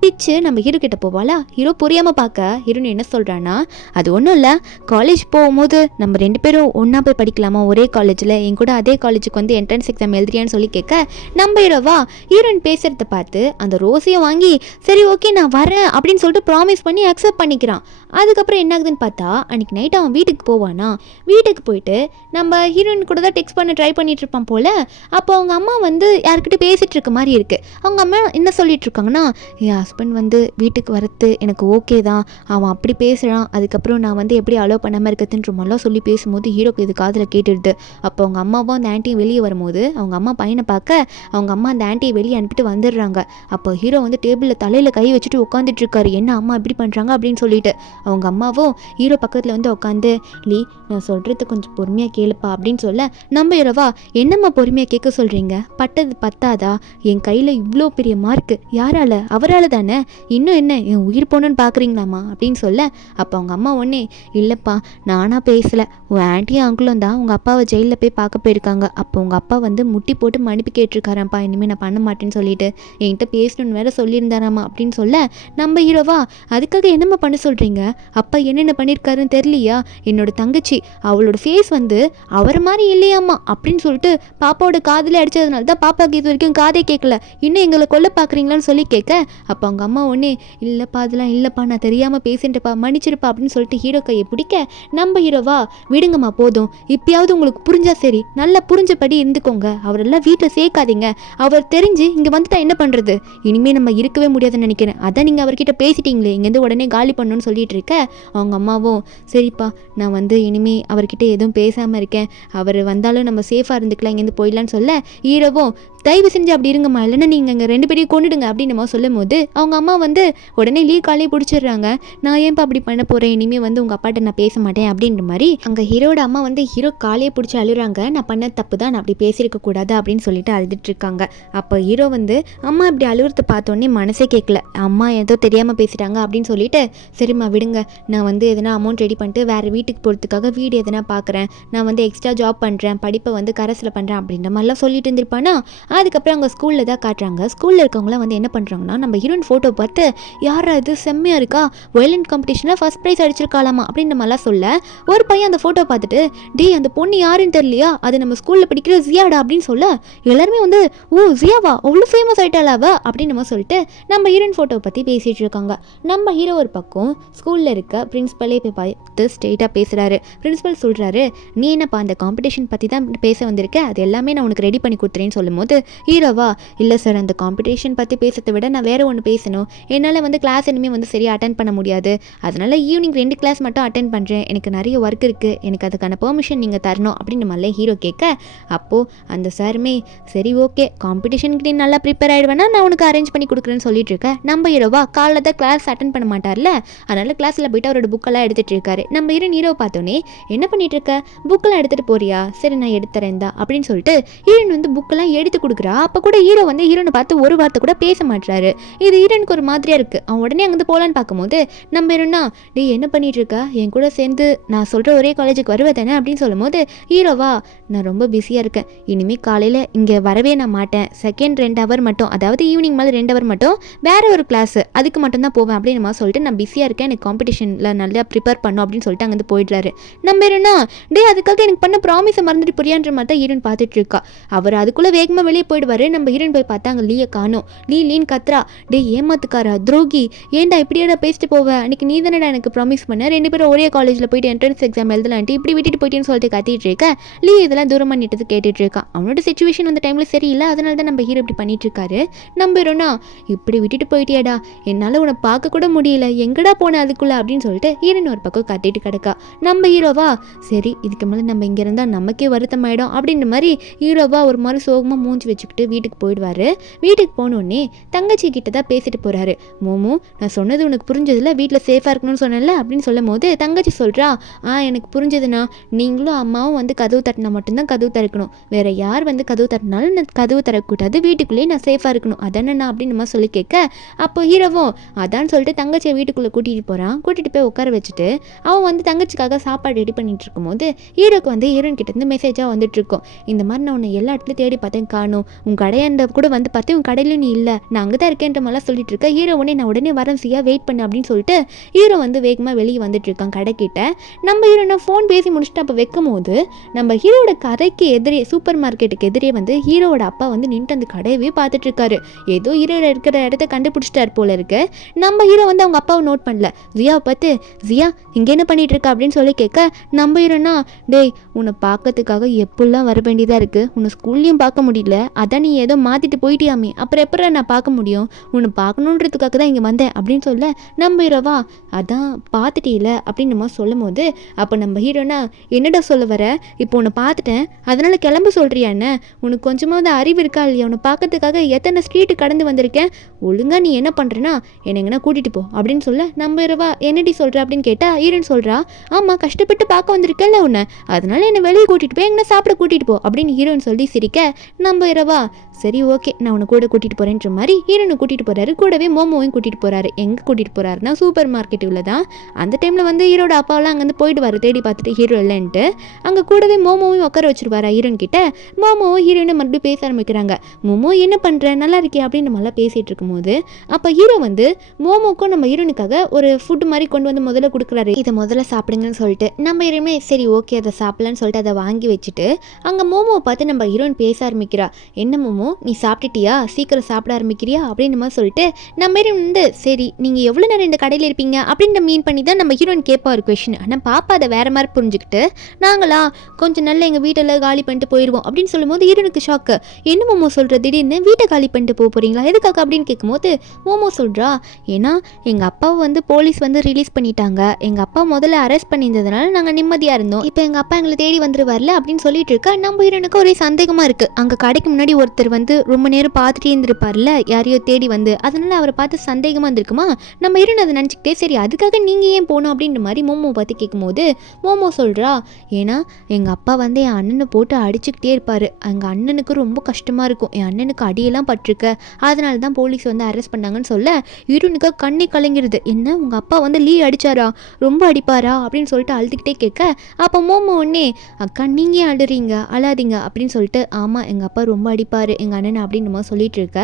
பிச்சு நம்ம ஹீரோ கிட்ட போவாளா. ஹீரோ புரியாமல் பார்க்க ஹீரோன்னு என்ன சொல்கிறான்னா அது ஒன்றும் இல்லை, காலேஜ் போகும்போது நம்ம 2 பேரும் ஒன்றா போய் படிக்கலாமா ஒரே காலேஜில், என் கூட அதே காலேஜுக்கு வந்து என்ட்ரன்ஸ் எக்ஸாம் எழுதுறியான்னு சொல்லி கேட்க நம்ம ஹீரோவா ஹீரோயின் பேசுகிறத பார்த்து அந்த ரோஸையும் வாங்கி சரி ஓகே நான் வரேன் அப்படின்னு சொல்லிட்டு ப்ராமிஸ் பண்ணி அக்செப்ட் பண்ணிக்கிறான். அதுக்கப்புறம் என்ன ஆகுதுன்னு பார்த்தா அன்றைக்கி நைட் அவன் வீட்டுக்கு போவானா. வீட்டுக்கு போயிட்டு நம்ம ஹீரோயின் கூட தான் டெக்ஸ்ட் பண்ண ட்ரை பண்ணிட்டு இருப்பான் போல். அப்போ அவங்க அம்மா வந்து யார்கிட்ட பேசிகிட்டு இருக்க மாதிரி இருக்குது. அவங்க அம்மா என்ன சொல்லிட்டு இருக்காங்கன்னா என் ஹஸ்பண்ட் வந்து வீட்டுக்கு வரது எனக்கு ஓகே தான், அவன் அப்படி பேசுகிறான், அதுக்கப்புறம் நான் வந்து எப்படி அலோவ் பண்ணாமல் இருக்கிறதுன்ற மாதிரிலாம் சொல்லி பேசும்போது ஹீரோக்கு இது காதில் கேட்டுடுது. அப்போ அவங்க அம்மாவும் அந்த ஆன்ட்டியும் வெளியே வரும்போது அவங்க அம்மா பையனை பார்க்க அவங்க அம்மா அந்த ஆன்ட்டியை வெளியே அனுப்பிட்டு வந்துடுறாங்க. அப்போ ஹீரோ வந்து டேபிளில் தலையில் கை வச்சுட்டு உட்காந்துட்டு இருக்காரு, என்ன அம்மா இப்படி பண்ணுறாங்க அப்படின்னு சொல்லிட்டு. அவங்க அம்மாவும் ஹீரோ பக்கத்தில் வந்து உட்காந்து லீ நான் சொல்கிறது கொஞ்சம் பொறுமையாக கேளுப்பா அப்படின்னு சொல்ல நம்ம ஹீரோவா என்னம்மா பொறுமையாக கேட்க சொல்கிறீங்க, பட்டது பத்தாதா, என் கையில் இவ்வளோ பெரிய மார்க்கு யாரால அவரால் தானே, இன்னும் என்ன என் உயிர் போகணுன்னு பார்க்குறீங்களாம்மா அப்படின்னு சொல்ல அப்போ அவங்க அம்மா ஒன்றே இல்லைப்பா நானாக பேசலை, உன் ஆன்ட்டியும் அங்கிளும் தான் உங்கள் அப்பாவை ஜெயிலில் போய் பார்க்க போயிருக்காங்க. அப்போ உங்கள் அப்பா வந்து முட்டி போட்டு மன்னிப்பு கேட்டிருக்காரப்பா, இனிமேல் நான் பண்ண மாட்டேன்னு சொல்லிட்டு என்கிட்ட பேசணுன்னு வேற சொல்லியிருந்தாராம்மா அப்படின்னு சொல்ல நம்ம ஹீரோவா அதுக்காக என்னம்மா பண்ண சொல்கிறீங்க, அப்பா என்னென்ன பண்ணியிருக்காருன்னு தெரியலையா, என்னோட தங்கச்சி அவளோட ஃபேஸ் வந்து அவரை மாதிரி இல்லையாம்மா அப்படின்னு சொல்லிட்டு பாப்பாவோட காதில் அடித்ததுனால தான் பாப்பாவுக்கு இது வரைக்கும் காதே கேட்கல, இன்னும் எங்களை கொல்ல பார்க்குறீங்களான்னு சொல்லி கேட்க அப்போ அவங்க அம்மா ஒன்றே இல்லைப்பா அதெல்லாம் இல்லைப்பா நான் தெரியாமல் பேசிட்டுப்பா மன்னிச்சிருப்பா அப்படின்னு சொல்லிட்டு ஹீரோ கையை பிடிக்க நம்ம ஹீரோவா விடுங்கம்மா போதும், இப்பயாவது உங்களுக்கு புரிஞ்சா சரி நல்லா புரிஞ்சபடி இருந்துக்கோங்க, அவரெல்லாம் வீட்டில் சேர்க்காதீங்க, அவர் தெரிஞ்சு இங்கே வந்துட்டா என்ன பண்ணுறது, இனிமேல் நம்ம இருக்கவே முடியாதுன்னு நினைக்கிறேன், அதான் நீங்கள் அவர்கிட்ட பேசிட்டீங்களே இங்கேருந்து உடனே காலி பண்ணணும்னு சொல்லிட்டு இருக்க அவங்க அம்மாவும் சரிப்பா நான் வந்து இனிமேல் அவர்கிட்ட எதுவும் பேசாமல் இருக்கேன், அவர் வந்தாலும் நம்ம சேஃபாக இருந்துக்கலாம் இங்கேருந்து போயிடலான்னு சொல்ல ஹீரோவும் தயவு செஞ்சு அப்படி இருங்கம்மா இல்லைன்னா நீங்கள் அங்கே 2 பேரையும் கொண்டுடுங்க அப்படின்னு நம்ம சொல்லும் போது அவங்க அம்மா வந்து உடனே லீ காலையே பிடிச்சிடுறாங்க. நான் ஏன்ப்பா அப்படி பண்ண போகிறேன், இனிமேல் வந்து உங்கள் அப்பாட்ட நான் பேச மாட்டேன் அப்படின்ற மாதிரி அங்கே ஹீரோட அம்மா வந்து ஹீரோ காலையே பிடிச்சி அழுறாங்க, நான் பண்ண தப்பு தான் நான் அப்படி பேசியிருக்க கூடாது அப்படின்னு சொல்லிட்டு அழுதுட்டு இருக்காங்க. அப்போ ஹீரோ வந்து அம்மா இப்படி அழுகுறத பார்த்தோன்னே மனசே கேட்கல, அம்மா ஏதோ தெரியாமல் பேசிட்டாங்க அப்படின்னு சொல்லிட்டு சரிம்மா விடுங்க, நான் வந்து எதனா அமௌண்ட் ரெடி பண்ணிட்டு வேறு வீட்டுக்கு போகிறதுக்காக வீடு எதனா பார்க்குறேன், நான் வந்து எக்ஸ்ட்ரா ஜாப் பண்ணுறேன், படிப்பை வந்து கரஸில் பண்ணுறேன் அப்படின்ற மாதிரிலாம் சொல்லிட்டு இருந்திருப்பானா. அதுக்கப்புறம் அங்கே ஸ்கூலில் தான் காட்டுறாங்க. ஸ்கூலில் இருக்கவங்களாம் வந்து என்ன பண்ணுறாங்கன்னா நம்ம ஹீரோயின் ஃபோட்டோ பார்த்து யாரா இது செம்மையாக இருக்கா, வயலின் காம்படிஷனில் ஃபஸ்ட் ப்ரைஸ் அடிச்சிருக்காலாமா அப்படின்ற மாதிரிலாம் சொல்ல ஒரு பையன் அந்த ஃபோட்டோ பார்த்துட்டு டே அந்த பொண்ணு யாருன்னு தெரியலையா, அது நம்ம ஸ்கூலில் படிக்கிற ஜியாடா அப்படின்னு சொல்ல எல்லாருமே வந்து ஓ ஜியாவா அவ்வளோ ஃபேமஸ் ஆகிட்டாலாவா அப்படின்னு நம்ம சொல்லிட்டு நம்ம ஹீரோயின் ஃபோட்டோவை பற்றி பேசிகிட்டு இருக்காங்க. நம்ம ஹீரோ ஒரு பக்கம் ஸ்கூலில் இருக்க பிரின்ஸிபலே போய் பார்த்து ஸ்ட்ரெயிட்டாக பேசுகிறாரு. பிரின்ஸிபல் சொல்கிறாரு நீ என்னப்பா அந்த காம்படிஷன் பற்றி தான் பேச வந்திருக்க, அது எல்லாமே நான் உனக்கு ரெடி பண்ணி கொடுத்துறேன்னு சொல்லும்போது ஹீரோவா இல்லை சார் அந்த காம்படிஷன் பற்றி பேசுறதை விட நான் வேறு ஒன்று பேசணும், என்னால் வந்து கிளாஸ் இனிமேல் வந்து சரியாக அட்டென்ட் பண்ண முடியாது, அதனால் ஈவினிங் 2 கிளாஸ் மட்டும் அட்டென்ட் பண்ணுறேன், எனக்கு நிறைய ஒர்க் இருக்குது, எனக்கு அதுக்கான பெர்மிஷன் நீங்கள் தரணும் அப்படின்னு மாதிரிலாம் ஹீரோ கேட்க அப்போது அந்த சாருமே சரி ஓகே காம்படிஷனுக்கு நீ நல்லா ப்ரிப்பேர் ஆகிடுவேன்னா நான் உனக்கு அரேஞ்ச் பண்ணி கொடுக்குறேன்னு சொல்லிட்டு இருக்கேன். நம்ம ஹீரோவா காலைல தான் கிளாஸ் அட்டென்ட் பண்ண மாட்டார்ல, அதனால் கிளாஸில் போய்ட்டு அவரோட புக்கெல்லாம் எடுத்துகிட்டு இருக்காரு. நம்ம ஹீரோ பார்த்தோன்னே என்ன பண்ணிட்டு இருக்க, புக்கெல்லாம் எடுத்துகிட்டு போறியா, சரி நான் எடுத்துறேன் தான் அப்படின்னு சொல்லிட்டு ஹீரோயின் வந்து புக்கெல்லாம் எடுத்து கொடுக்குறா. அப்போ கூட ஹீரோ வந்து ஹீரோனை பார்த்து ஒரு வார்த்தை கூட பேச மாட்டாரு. இது ஹீரோனுக்கு ஒரு மாதிரியாக இருக்குது. அவன் உடனே அங்கே போகலான்னு பார்க்கும்போது நம்ம ஹீரோனா நீ என்ன பண்ணிட்டு இருக்க, என் கூட சேர்ந்து நான் சொல்கிற ஒரே காலேஜுக்கு வருவே தானே அப்படின்னு சொல்லும் போது ஹீரோவா நான் ரொம்ப பிஸியாக இருக்கேன், இனிமேல் காலையில் இங்கே வரவே நான் மாட்டேன், செகண்ட் 2 ஹவர் மட்டும் அதாவது ஈவினிங் மேலே 2 ஹவர் மட்டும் வேறு ஒரு கிளாஸ் அதுக்கு மட்டும் தான் போவேன் அப்படின்னு நம்ம சொல்லிட்டு நான் பிஸியாக இருக்கேன், எனக்கு காம்படிஷனில் நல்லா ப்ரிப்பேர் பண்ணும் அப்படின்னு சொல்லிட்டு அங்கேருந்து போயிடுறாரு. நம்ம ஹீரோனா டே அதுக்காக எனக்கு பண்ண ப்ராமிஸை மறந்துட்டு புரியான்ற மாதிரி தான் ஹீரோன் பார்த்துட்டு இருக்கா. அவர் அதுக்குள்ளே வேகமாக வெளியே வீட்டுக்குள்ளேயே போயிடுவாரு. நம்ம ஹீரோயின் போய் பார்த்தா அங்கே லீயை காணோம். லீன்னு கத்துறா, டே ஏமாத்துக்காரா துரோகி, ஏன்டா இப்படியேடா பேசிட்டு போவேன், அன்னைக்கு நீ தானடா எனக்கு ப்ராமிஸ் பண்ண, 2 பேரும் ஒரே காலேஜில் போயிட்டு என்ட்ரன்ஸ் எக்ஸாம் எழுதலான்ட்டு இப்படி விட்டுட்டு போயிட்டேன்னு சொல்லிட்டு கத்திட்டு இருக்க. லீ இதெல்லாம் தூரம் பண்ணிட்டு கேட்டுட்டு இருக்கான். அவனோட சுச்சுவேஷன் அந்த டைமில் சரியில்லை, அதனால தான் நம்ம ஹீரோ இப்படி பண்ணிட்டு இருக்காரு. நம்ம ஹீரோனா, இப்படி விட்டுட்டு போயிட்டியாடா, என்னால் உன்னை பார்க்க கூட முடியல, எங்கடா போன அதுக்குள்ள அப்படின்னு சொல்லிட்டு ஹீரோயின் ஒரு பக்கம் கத்திட்டு கிடக்கா. நம்ம ஹீரோவா, சரி இதுக்கு மேலே நம்ம இங்கே இருந்தால் நமக்கே வருத்தம் ஆகிடும் அப்படின்ற மாதிரி ஹீரோவா ஒரு மாதிரி சோகமாக மூஞ்சி வச்சுக்கிட்டு வீட்டுக்கு போயிடுவார். வீட்டுக்கு போனோடனே தங்கச்சி கிட்ட தான் பேசிட்டு போகிறாரு. மோமோ, நான் சொன்னது உனக்கு புரிஞ்சதில்ல, வீட்டில் சேஃபாக இருக்கணும்னு சொன்னேன்ல அப்படின்னு சொல்லும் போது தங்கச்சி சொல்கிறா, எனக்கு புரிஞ்சதுண்ணா, நீங்களும் அம்மாவும் வந்து கதவு தட்டினா மட்டும்தான் கதவு திறக்கணும், வேற யார் வந்து கதவு தட்டினாலும் நான் கதவு தரக்கூடாது, வீட்டுக்குள்ளேயே நான் சேஃபாக இருக்கணும், அதானண்ணா அப்படின்னு நம்ம சொல்லி கேட்க, அப்போ ஹீரோவும் அதான்னு சொல்லிட்டு தங்கச்சியை வீட்டுக்குள்ளே கூட்டிகிட்டு போகிறான். கூட்டிகிட்டு போய் உட்கார வச்சுட்டு அவன் வந்து தங்கச்சிக்காக சாப்பாடு ரெடி பண்ணிட்டு இருக்கும்போது ஹீரோக்கு வந்து ஹீரோயின் கிட்டேருந்து மெசேஜாக வந்துட்டு இருக்கும். இந்த மாதிரி நான் உன்னை எல்லா இடத்துலையும் தேடி பார்த்தேன், காணும், உன் கடையாண்ட கூட வந்து பார்த்தேன், உன் கடையிலும் நீ இல்லை, நான் அங்கே தான் இருக்கேன்ற மாதிரிலாம் சொல்லிட்டு இருக்க. ஹீரோ உடனே நான் உடனே வரேன் சியா, வெயிட் பண்ணு அப்படின்னு சொல்லிட்டு ஹீரோ வந்து வேகமாக வெளியே வந்துட்டு இருக்கான் கடைக்கிட்ட. நம்ம ஹீரோனா ஃபோன் பேசி முடிச்சுட்டு அப்போ வைக்கும் போது நம்ம ஹீரோட கடைக்கு எதிரே, சூப்பர் மார்க்கெட்டுக்கு எதிரே வந்து ஹீரோட அப்பா வந்து நின்று அந்த கடையவே பார்த்துட்டு இருக்காரு. ஏதோ ஹீரோ இருக்கிற இடத்த கண்டுபிடிச்சிட்டாரு போல இருக்கு. நம்ம ஹீரோ வந்து அவங்க அப்பாவை நோட் பண்ணல. ஜியாவை பார்த்து, ஜியா இங்கே என்ன பண்ணிட்டு இருக்கா அப்படின்னு சொல்லி கேட்க, நம்ம ஹீரோனா, டேய் உன்னை பார்க்கறதுக்காக எப்படிலாம் வர வேண்டியதாக இருக்குது, உன்னை ஸ்கூல்லையும் பார்க்க முடியல, அதான் நீ ஏதோ மாற்றிட்டு போயிட்டியாமே, அப்புறம் எப்போ நான் பார்க்க முடியும், உன்னை பார்க்கணுன்றதுக்காக தான் இங்கே வந்தேன் அப்படின்னு சொல்ல, நம்ம ஹீரோவா அதான் பார்த்துட்டீல அப்படின்னு நம்ம சொல்லும் போது அப்போ நம்ம ஹீரோனா, என்னடா சொல்ல வர, இப்போ உன்னை பார்த்துட்டேன் அதனால கிளம்ப சொல்கிறியா, என்ன உனக்கு கொஞ்சமாவது அறிவு இருக்கா இல்லையா, உன்னை பார்க்கறதுக்காக எத்தனை ஸ்ட்ரீட்டு கடந்து வந்திருக்கேன், ஒழுங்காக நீ என்ன பண்ணுறேன்னா என்னை எங்கன்னா கூட்டிகிட்டு போ அப்படின்னு சொல்ல, நம்ம ஹீரோவா என்னடி சொல்கிற அப்படின்னு கேட்டால் ஹீரோன்னு சொல்கிறா, ஆமாம் கஷ்டப்பட்டு பார்க்க வந்திருக்கல உன்னை, அதனால என்னை வெளியே கூட்டிகிட்டு போய் எங்கன்னா சாப்பிட கூட்டிகிட்டு போ அப்படின்னு ஹீரோன்னு சொல்லி சிரிக்க, நம்ம ஹீரோவா சரி ஓகே நான் உன்னை கூட கூட்டிகிட்டு போகிறேன்ற மாதிரி ஹீரோனை கூட்டிகிட்டு போகிறாரு. கூடவே மோமோவையும் கூட்டிகிட்டு போகிறாரு. எங்கே கூட்டிகிட்டு போகிறாருன்னா சூப்பர் மார்க்கெட் உள்ள தான். அந்த டைமில் வந்து ஹீரோட அப்பாவெல்லாம் அங்கேருந்து போயிடுவார் தேடி பார்த்துட்டு ஹீரோ இல்லைன்ட்டு. அங்கே கூடவே மோமோவையும் உட்கார வச்சுருவாரா ஹீரோன் கிட்ட. மோமோவும் ஹீரோயினை மறுபடியும் பேச ஆரம்பிக்கிறாங்க. மோமோ என்ன பண்ணுற, நல்லா இருக்கே அப்படின்னு நம்மளாம் பேசிகிட்டு இருக்கும்போது அப்போ ஹீரோ வந்து மோமோக்கும் நம்ம ஹீரோனுக்காக ஒரு ஃபுட் மாதிரி கொண்டு வந்து முதல்ல கொடுக்குறாரு. இதை முதல்ல சாப்பிடுங்கன்னு சொல்லிட்டு நம்ம ஹீரோமே சரி ஓகே அதை சாப்பிடலான்னு சொல்லிட்டு அதை வாங்கி வச்சுட்டு அங்கே மோமோவை பார்த்து நம்ம ஹீரோயின் பேச ஆரம்பிக்கிறா. என்ன மோமோ நீ சாப்பிட்டுட்டியா, சீக்கிரம் சாப்பிட ஆரம்பிக்கிறியா அப்படின்னு நம்ம சொல்லிட்டு நம்ம ஹீரோயின் வந்து சரி நீங்கள் எவ்வளோ நேரம் இந்த கடையில் இருப்பீங்க அப்படின்னு மீன் பண்ணி தான் நம்ம ஹீரோயின் கேட்பா ஒரு கொஷின். ஆனால் பாப்பா அதை வேறு மாதிரி புரிஞ்சுக்கிட்டு நாங்களா கொஞ்சம் நல்ல எங்கள் வீட்டில் காலி பண்ணிட்டு போயிடுவோம் அப்படின்னு சொல்லும்போது ஹீரோனுக்கு ஷாக்கு. என்ன மோமோ சொல்கிற, திடீர்னு வீட்டை காலி பண்ணிட்டு போகிறீங்களா, எதுக்காக அப்படின்னு கேட்கும்போது மோமோ சொல்கிறா, ஏன்னா எங்கள் அப்பாவை வந்து போலீஸ் வந்து ரிலீஸ் பண்ணிட்டாங்க, எங்கள் அப்பா முதல்ல அரெஸ்ட் பண்ணியிருந்ததுனால நாங்கள் நிம்மதியாக இருந்தோம், இப்போ எங்கள் அப்பா எங்களை தேடி வந்துருவார்ல அப்படின்னு சொல்லிட்டு இருக்கா. நம்ம ஹீரோனுக்கு ஒரே சந்தேகமாக இருக்குது. அங்கே கடைக்கு முன்னாடி ஒருத்தர் வந்து ரொம்ப நேரம் பார்த்துட்டே இருந்திருப்பார்ல யாரையோ தேடி வந்து, அதனால அவரை பார்த்து சந்தேகமாக இருந்திருக்குமா. நம்ம ஹீரோன் அதை நினச்சிக்கிட்டே சரி அதுக்காக நீங்கள் ஏன் போகணும் அப்படின்ற மாதிரி மோமோ பார்த்து கேட்கும்போது மோமோ சொல்கிறா, ஏன்னா எங்கள் அப்பா வந்து என் அண்ணனை போட்டு அடிச்சுக்கிட்டே இருப்பார், எங்கள் அண்ணனுக்கு ரொம்ப கஷ்டமாக இருக்கும், என் அண்ணனுக்கு அடியெல்லாம் பட்டிருக்க, அதனால தான் போலீஸ் வந்து அரெஸ்ட் பண்ணாங்கன்னு சொல்ல ஹீரோனுக்கு கண்ணே கலங்கிடுது. என்ன உங்கள் அப்பா வந்து லீ அடித்தாரா, ரொம்ப அடிப்பாரா அப்படின்னு சொல்லிட்டு அழுதுகிட்டே கேட்க, அப்போ மோமோ ஒன்னே அக்கா நீங்கள் அழுறீங்க அழாதீங்க அப்படின்னு சொல்லிட்டு, ஆமாம் எங்கள் அப்பா ரொம்ப அடிப்பார் எங்கள் அண்ணன் அப்படின்னு நம்ம சொல்லிட்டு இருக்க.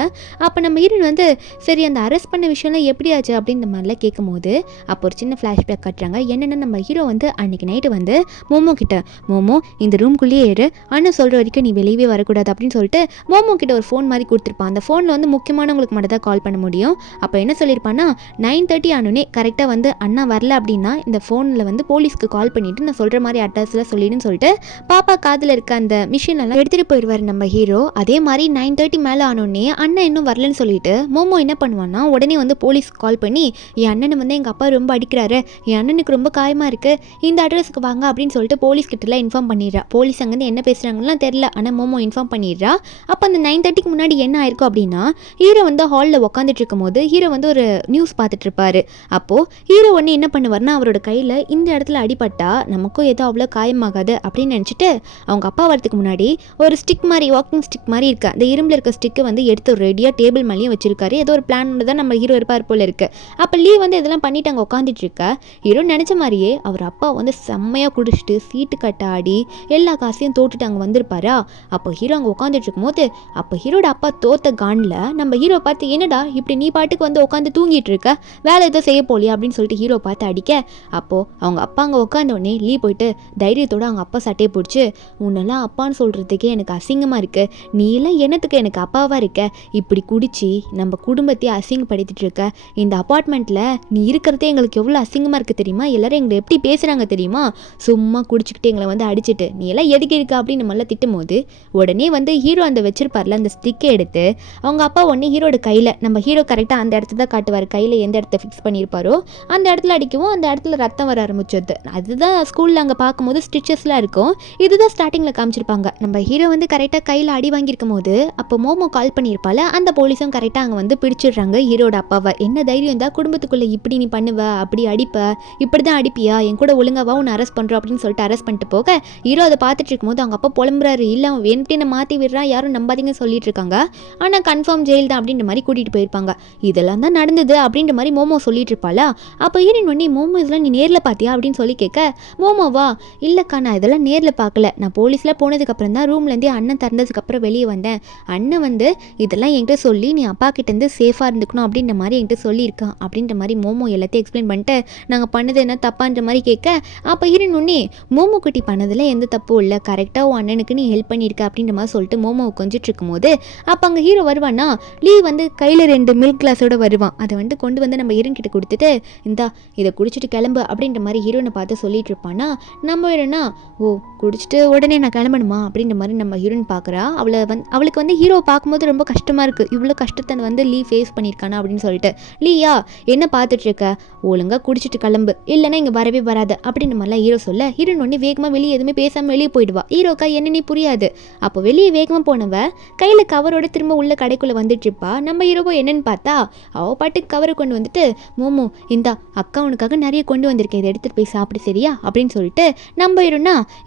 அப்போ நம்ம ஹீரோயின் வந்து சரி அந்த அரெஸ்ட் பண்ண விஷயம்லாம் எப்படி ஆச்சு அப்படின்ற மாதிரிலாம் கேட்கும்போது அப்போ ஒரு சின்ன ஃப்ளாஷ்பேக் காட்டுறாங்க. என்னென்னா நம்ம ஹீரோ வந்து அன்றைக்கி நைட்டு வந்து மோமோ கிட்ட, மோமோ இந்த ரூம்குள்ளேயே ஏறு, அண்ணன் சொல்கிற வரைக்கும் நீ வெளியவே வரக்கூடாது அப்படின்னு சொல்லிட்டு மோமோ கிட்ட ஒரு ஃபோன் மாதிரி கொடுத்துருப்பான். அந்த ஃபோனில் வந்து முக்கியமானவங்களுக்கு மட்டும் தான் கால் பண்ண முடியும். அப்போ என்ன சொல்லியிருப்பான்னா 9:30 ஆனோடனே கரெக்டாக வந்து அண்ணா வரல அப்படின்னா இந்த ஃபோனில் வந்து போலீஸ்க்கு கால் பண்ணிவிட்டு நான் சொல்கிற மாதிரி அட்ரஸில் சொல்லிடுன்னு சொல்லிட்டு பாப்பா காதில் இருக்க அந்த மிஷினெல்லாம் எடுத்துகிட்டு போயிடுவார் நம்ம ஹீரோ. அதே மாதிரி 9:30 மேலே ஆனோடனே அண்ணன் இன்னும் வரலன்னு சொல்லிட்டு மோமோ என்ன பண்ணுவான்னா உடனே வந்து போலீஸ்க்கு கால் பண்ணி என் அண்ணனை வந்து எங்கள் அப்பா ரொம்ப அடிக்கிறாரு, என் அண்ணனுக்கு ரொம்ப காயமாக இருக்குது, இந்த அட்ரஸுக்கு வாங்க அப்படின்னு சொல்லிட்டு போலீஸ் கிட்டலாம் இன்ஃபார்ம் பண்ணிடுறா. போலீஸ் அங்கேருந்து என்ன பேசுகிறாங்கலாம் தெரில, ஆனால் மோமோ இன்ஃபார்ம் பண்ணிடுறா. அப்போ அந்த 9:30க்கு முன்னாடி என்ன ஆயிருக்கும் அப்படின்னா ஹீரோ வந்து ஹாலில் உட்காந்துட்டு இருக்கும் போது ஹீரோ வந்து ஒரு நியூஸ் பார்த்துட்டு இருப்பாரு. அப்போது ஹீரோ ஒன்று என்ன பண்ணுவார்னா அவரோட கையில் இந்த இடத்துல அடிபட்டா நமக்கும் ஏதோ அவ்வளோ காயமாகாது அப்படின்னு நினச்சிட்டு அவங்க அப்பா வரதுக்கு முன்னாடி ஒரு ஸ்டிக் மாதிரி வாக்கிங் ஸ்டிக் மாதிரி இருக்கு, அந்த இரும்பில் இருக்க ஸ்டிக்கை வந்து எடுத்து ரெடியாக டேபிள் மேலேயும் வச்சிருக்காரு. ஏதோ ஒரு பிளான் தான் நம்ம ஹீரோ இருப்பார் போல இருக்கு. அப்போ லீ வந்து இதெல்லாம் பண்ணிட்டு அங்கே உட்காந்துட்டு இருக்க. ஹீரோ நினச்ச மாதிரியே அவர் அப்பா வந்து செம்மையாக குடிச்சிட்டு சீட்டு கட்ட ஆடி எல்லா காசையும் தோட்டுட்டு அங்கே வந்திருப்பாரா. அப்போ ஹீரோ அங்கே உட்காந்துட்டு இருக்கும்போது அப்போ ஹீரோட அப்பா தோத்த காண்டில் நம்ம ஹீரோ பார்த்து என்னடா இப்படி நீ பாட்டுக்கு வந்து உட்காந்து தூங்கிட்டு இருக்க, வேலை ஏதோ செய்ய போலியா அப்படின்னு சொல்லிட்டு ஹீரோ பார்த்து அடிக்க. அப்போது அவங்க அப்பா அங்கே உட்காந்தோடனே லீ போயிட்டு தைரியத்தோடு அவங்க அப்பா சட்டையை பிடிச்சி, உன்னெல்லாம் அப்பான்னு சொல்கிறதுக்கே எனக்கு அசிங்கமாக இருக்குது, நீ எல்லாம் என்னத்துக்கு எனக்கு அப்பாவாக இருக்க, இப்படி குடிச்சு நம்ம குடும்பத்தையே அசிங்கப்படுத்திட்டு இருக்க, இந்த அப்பார்ட்மெண்ட்டில் நீ இருக்கிறதே எங்களுக்கு எவ்வளோ அசிங்கமாக இருக்குது தெரியுமா, எல்லோரும் எங்களை எப்படி பேசுகிறாங்க தெரியுமா, சும்மா குடிச்சிக்கிட்டு எங்களை வந்து அடிச்சுட்டு நீ எல்லாம் எதுக்கு இருக்கா அப்படின்னு நம்மளாம் திட்டும் போது உடனே வந்து ஹீரோ அந்த வச்சிருப்பார்ல அந்த ஸ்டிக்கை எடுத்து அவங்க அப்பா உடனே ஹீரோட கையில், நம்ம ஹீரோ கரெக்டாக அந்த இடத்த தான் காட்டுவார், கையில் எந்த இடத்த ஃபிக்ஸ் பண்ணியிருப்பாரோ அந்த இடத்துல அடிக்கவும் அந்த இடத்துல ரத்தம் வர ஆரம்பிச்சது. அதுதான் ஸ்கூலில் அங்கே பார்க்கும்போது ஸ்டிச்சஸ்லாம் இருக்கும். இதுதான் ஸ்டார்டிங்கில் காமிச்சிருப்பாங்க. நம்ம ஹீரோ வந்து கரெக்டாக கையில் அடி வாங்கியிருக்கும் போது அப்போ மோமோ கால் பண்ணியிருப்பால, அந்த போலீஸும் கரெக்டாக அங்கே வந்து பிடிச்சிடுறாங்க ஹீரோட அப்பாவை. என்ன தைரியம் தான் குடும்பத்துக்குள்ளே இப்படி நீ பண்ணுவ, அப்படி அடிப்ப, இப்படி தான் அடிப்பியா, என் கூட ஒழுங்காவா உன்னை அரெஸ்ட் பண்ணுறோம் அப்படின்னு சொல்லிட்டு அரெஸ்ட் பண்ணிட்டு போக ஹீரோ அதை பார்த்துட்டு இருக்கும்போது அவங்க அப்பா புலம்புறாரு, இல்லை அவன் வேணும்னு மாற்றி விடுறான், யாரும் நம்பாதீங்க சொல்லிட்டு இருக்காங்க, ஆனால் கன்ஃபார்ம் ஜெயில் தான் அப்படின்ற மாதிரி கூட்டிகிட்டு போயிருப்பாங்க. இதெல்லாம் தான் நடந்தது அப்படின்ற மாதிரி மோமோ சொல்லிட்டு இருப்பாளா. அப்போ ஹீரோயின் உடனே மோமோ இதெல்லாம் நீ நேரில் பார்த்தியா அப்படின்னு சொல்லி கேட்க, மோமோவா இல்லைக்கா நான் இதெல்லாம் நேரில் பார்க்கல, நான் போலீஸில் போனதுக்கப்புறம் தான் ரூம்லேருந்தே அண்ணன் திறந்ததுக்கப்புறம் வெளியே வந்தேன், அண்ணன் வந்து இதெல்லாம் என்கிட்ட சொல்லி நீ அப்பா கிட்டேருந்து சேஃபாக இருந்துக்கணும் அப்படின்ற மாதிரி என்கிட்ட சொல்லியிருக்கான் அப்படின்ற மாதிரி மோமோ எல்லாத்தையும் எக்ஸ்பிளைன் பண்ணிட்டு நாங்கள் பண்ணது என்ன தப்பான்ற மாதிரி கேட்க, அப்போ ஹீரோயின் உடனே மோமோ குட்டி பண்ணதில் எந்த தப்பும் இல்லை, கரெக்டாக உன் அண்ணனுக்கு நீ ஹெல்ப் பண்ணியிருக்க அப்படின்ற மாதிரி சொல்லிட்டு மோமோவை கொஞ்சிட்டு இருக்கும்போது அப்போ அங்கே ஹீரோ வருவானா, லீ வந்து கையில் 2 மில்க் கிளாஸோட வருவான், அதை வந்து கொண்டு வந்து நம்ம ஹீரோன் கிட்ட கொடுத்துட்டு இந்தா இதை குடிச்சிட்டு கிளம்பு அப்படின்ற மாதிரி ஹீரோனை பார்த்து சொல்லிட்டு இருப்பானா. நம்ம ஹீரோனா ஓ குடிச்சிட்டு உடனே நான் கிளம்பணுமா அப்படின்ற மாதிரி நம்ம ஹீரோயின் பார்க்குறா. அவளுக்கு வந்து ஹீரோ பார்க்கும்போது ரொம்ப கஷ்டமாக இருக்குது, இவ்வளோ கஷ்டத்தை வந்து லீ ஃபேஸ் பண்ணியிருக்கானா அப்படின்னு சொல்லிட்டு. லீயா என்ன பார்த்துட்டு இருக்க, ஒழுங்காக குடிச்சிட்டு கிளம்பு, இல்லைன்னா இங்கே வரவே வராது அப்படின்ற மாதிரிலாம் ஹீரோ சொல்ல ஹீரோன் ஒன்று வேகமாக வெளியே எதுவுமே பேசாமல் வெளியே போயிடுவா. ஹீரோக்கா என்னன்னே புரியாது. அப்போ வெளியே வேகமாக போனவ கையில் கவரோட திரும்ப உள்ள கடைக்குள்ளே வந்துட்டு இருப்பா. நம்ம ஹீரோவோ என்னன்னு பார்த்தா அவள் பாட்டுக்கு கவரை கொண்டு வந்துட்டு மோமோ இந்தா அக்கா உனக்காக நிறைய கொண்டு வந்திருக்கேன், இதை எடுத்துகிட்டு போய் சாப்பிடு சரியா அப்படின்னு சொல்லிட்டு நம்ம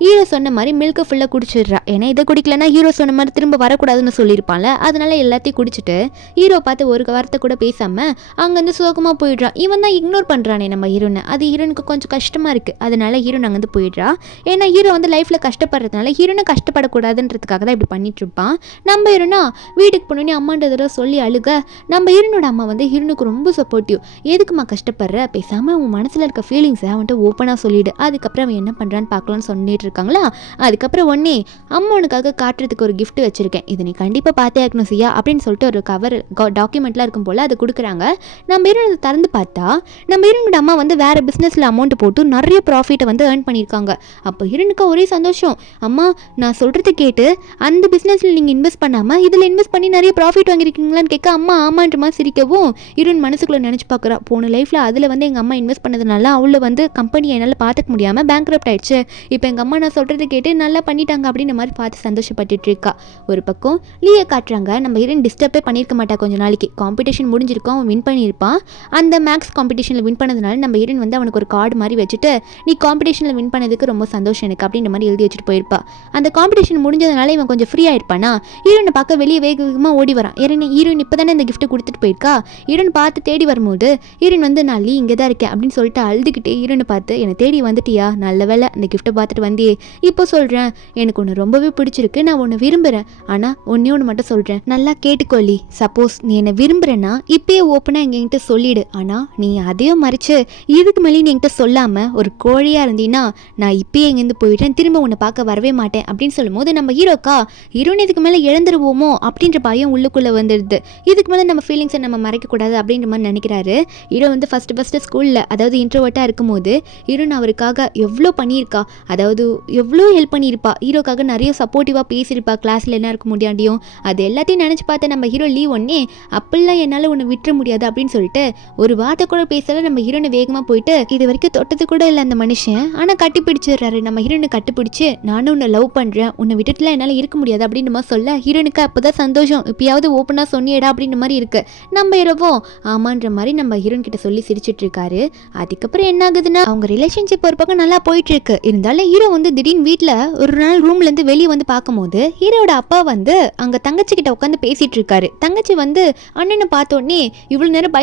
ஹீரோ சொன்ன மாதிரி மில்கை ஃபுல்லாக குடிச்சிடுறா. ஏன்னா இதை குடிக்கலன்னா ஹீரோ சொன்ன மாதிரி திரும்ப வரக்கூடாதுன்னு சொல்லியிருப்பான்ல, அதனால எல்லாத்தையும் குடிச்சிட்டு ஹீரோ பார்த்து ஒரு வார்த்தை கூட பேசாமல் அங்கேருந்து சோகமாக போயிடுறா. இவன் தான் இக்னோர் பண்ணுறானே நம்ம ஹீரோனை, அது ஹீரோனுக்கு கொஞ்சம் கஷ்டமாக இருக்குது. அதனால ஹீரோன் அங்கேருந்து போயிடுறா. ஏன்னா ஹீரோ வந்து லைஃப்பில் கஷ்டப்படுறதுனால ஹீரோனை கஷ்டப்படக்கூடாதுன்றதுக்காக தான் இப்படி பண்ணிட்டு இருப்பான். நம்ம ஹீரோனா வீட்டுக்கு போனோடனே அம்மான்றதெல்லாம் சொல்லி அழுக, நம்ம ஹீரோனோட அம்மா வந்து ஹீரோனுக்கு ரொம்ப சப்போர்ட்டிவ். எதுக்குமா கஷ்டப்படுற, பேசாமல் உன் மனசில் இருக்க ஃபீலிங்ஸை அவன்கிட்ட ஓப்பனாக சொல்லிவிடு, அதுக்கப்புறம் அவன் என்ன பண்ணுறான்னு பார்க்கலான்னு சொல்லிட்டு இருக்காங்களா. அதுக்கப்புறம் ஒன்னே அம்மா உனக்காக காட்டுறதுக்கு ஒரு கிஃப்ட் வச்சுருக்கேன், இது நீ கண்டிப்பாக பார்த்தே ஆக்கணும் செய்யா அப்படின்னு சொல்லிட்டு ஒரு கவர் டாக்குமெண்ட்லாம் இருக்கும் போல் அதை கொடுக்குறாங்க. நம்ம ஹீரோனை திறந்து பார்த்தா நம்ம ஹீரோனோட அம்மா வந்து வேறு பிஸ்னஸில் அமௌண்ட் போட்டு நிறைய ப்ராஃபிட்டை வந்து ஏர்ன் பண்ணியிருக்காங்க. அப்போ ஹீரோனுக்கு ஒரே சந்தோஷம், அம்மா நான் சொல்கிறத கேட்டு அந்த பிஸ்னஸில் நீங்கள் இன்வெஸ்ட் பண்ணாமல் இதில் இன்வெஸ்ட் பண்ணி நிறைய ப்ராஃபிட் வாங்கியிருக்கீங்களான்னு கேட்க அம்மா ஆமான்ற மாதிரி சிரிக்கவும் ஹீரோயின் மனசுக்குள்ளே நினச்சி பார்க்குறா, போன லைஃப்பில் அதில் வந்து எங்கள் அம்மா இன்வெஸ்ட் பண்ணதுனால அவளை வந்து கம்பெனியை என்னால் பார்த்துக்க முடியாமல் பேங்க்ரப்ட் ஆயிடுச்சு, இப்போ எங்கள் அம்மா நான் சொல்கிறத கேட்டு நல்லா பண்ணிட்டாங்க அப்படின்ற மாதிரி பார்த்து சந்தோஷப்பட்டுட்டு இருக்கா. ஒரு பக்கம் லீயை காட்டுறாங்க. நம்ம ஹீரோயின் டிஸ்டர்பே பண்ணியிருக்க மாட்டா, கொஞ்சம் நாளைக்கு காம்படிஷன் முடிஞ்சிருக்கோம், அவன் வின் பண்ணியிருப்பான். அந்த மேக்ஸ் காம்படிஷனில் வின் பண்ணதுனால நம்ம ஹீரோயின் வந்து அவனுக்கு ஒரு கார்டு மாதிரி வச்சுட்டு நீ காம்படிஷனில் வின் பண்ணதுக்கு ரொம்ப சந்தோஷம் எனக்கு அப்படின்ற மாதிரி எழுதி வச்சுட்டு போயிருப்பா. அந்த காம்படிஷன் முடிஞ்சதுனால இவன் கொஞ்சம் ஃப்ரீ ஆயிருப்பானா. ஹீரோனை பார்க்க வெளியே வேகமாக ஓடி வரான். ஹீரோயின் இப்போ தானே இந்த கிஃப்ட்டை கொடுத்துட்டு போயிருக்கா. ஹீரோன் பார்த்து தேடி வரும்போது ஹீரோயின் வந்து நான் லீ இங்கே தான் இருக்கேன் அப்படின்னு சொல்லிட்டு அழுதுகிட்டே ஹீரோனை பார்த்து என்னை தேடி வந்துட்டியா, நல்ல வேலை அந்த கிஃப்ட்டை பார்த்துட்டு வந்தியே, இப்போ சொல்கிறேன் எனக்கு ஒன்று ரொம்பவே பிடிச்சிருக்கு, நான் ஒன்று விரும்புகிறேன், ஆனால் ஒன்றே ஒன்று மட்டும் சொல்கிறேன், நல்லா கேட்டுக்கொள்ளி, சப்போஸ் நீ என்னை விரும்புகிறேன்னா இப்பயே ஓப்பனாக எங்ககிட்ட சொல்லிடு, ஆனால் நீ அதையும் மறைச்சு இதுக்கு மேலே நீ என்கிட்ட சொல்லாமல் ஒரு கோழியாக இருந்தீங்கன்னா நான் இப்பயே எங்கேருந்து போயிட்டேன், திரும்ப உன்னை பார்க்க வரவே மாட்டேன் அப்படின்னு சொல்லும்போது நம்ம ஹீரோயின் இதுக்கு மேலே இழந்துருவோமோ அப்படின்ற பயம் உள்ளுக்குள்ளே வந்துடுது. இதுக்கு மேலே நம்ம ஃபீலிங்ஸை நம்ம மறைக்கக்கூடாது அப்படின்ற மாதிரி நினைக்கிறாரு. ஹீரோ வந்து ஃபஸ்ட்டு ஸ்கூலில் அதாவது இன்ட்ரோவர்ட்டாக இருக்கும்போது ஹீரோயின் அவருக்காக எவ்வளோ பண்ணியிருக்கா, அதாவது எவ்வளோ ஹெல்ப் பண்ணியிருப்பா, ஹீரோக்காக நிறைய சப்போர்ட்டிவாக பேசியிருப்பா, கிளாஸில் என்ன இருக்க முடியாண்டியும் அது எல்லாத்தையும் நினச்சி பார்த்து நம்ம ஹீரோ லீவ் ஒன்னே அப்படிலாம் என்னால் உன்னை விட்டுற முடியாது அப்படின்னு சொல்லிட்டு ஒரு வார்த்தை கூட பேசல. நம்ம ஹீரோனை வேகமாக போயிட்டு இது வரைக்கும் தொட்டது கூட இல்லை அந்த மனுஷன், ஆனால் கட்டி பிடிச்சிடுறாரு. நம்ம ஹீரோனை கட்டிப்பிடிச்சு நானும் உன்னை லவ் பண்ணுறேன், உன்னை விட்டுட்டுலாம் என்னால் இருக்க முடியாது அப்படின்னு மாதிரி சொல்ல ஹீரோனுக்கு அப்போ தான் சந்தோஷம், இப்பயாவது ஓப்பனாக சொன்னியடா அப்படின்ற மாதிரி இருக்கு. நம்ம ஹீரோவோ ஆமான்ற மாதிரி நம்ம ஹீரோன் கிட்ட சொல்லி சிரிச்சிட்டு இருக்காரு. அதுக்கப்புறம் என்ன ஆகுதுன்னா அவங்க ரிலேஷன்ஷிப் ஒரு பக்கம் நல்லா போயிட்டு இருக்கு. இருந்தாலும் ஹீரோ வந்து திடீர்னு வீட்டில் ஒரு நாள் ரூம்லேருந்து வெளியே வந்து பார்க்கும்போது ஹீரோட அப்பா வந்து அங்கே தங்கச்சி கிட்ட உட்காந்து பேசிட்டு இருக்காரு. தங்கச்சி வந்து அண்ணனை பார்த்தோன்னே இவ்வளோ நேரம்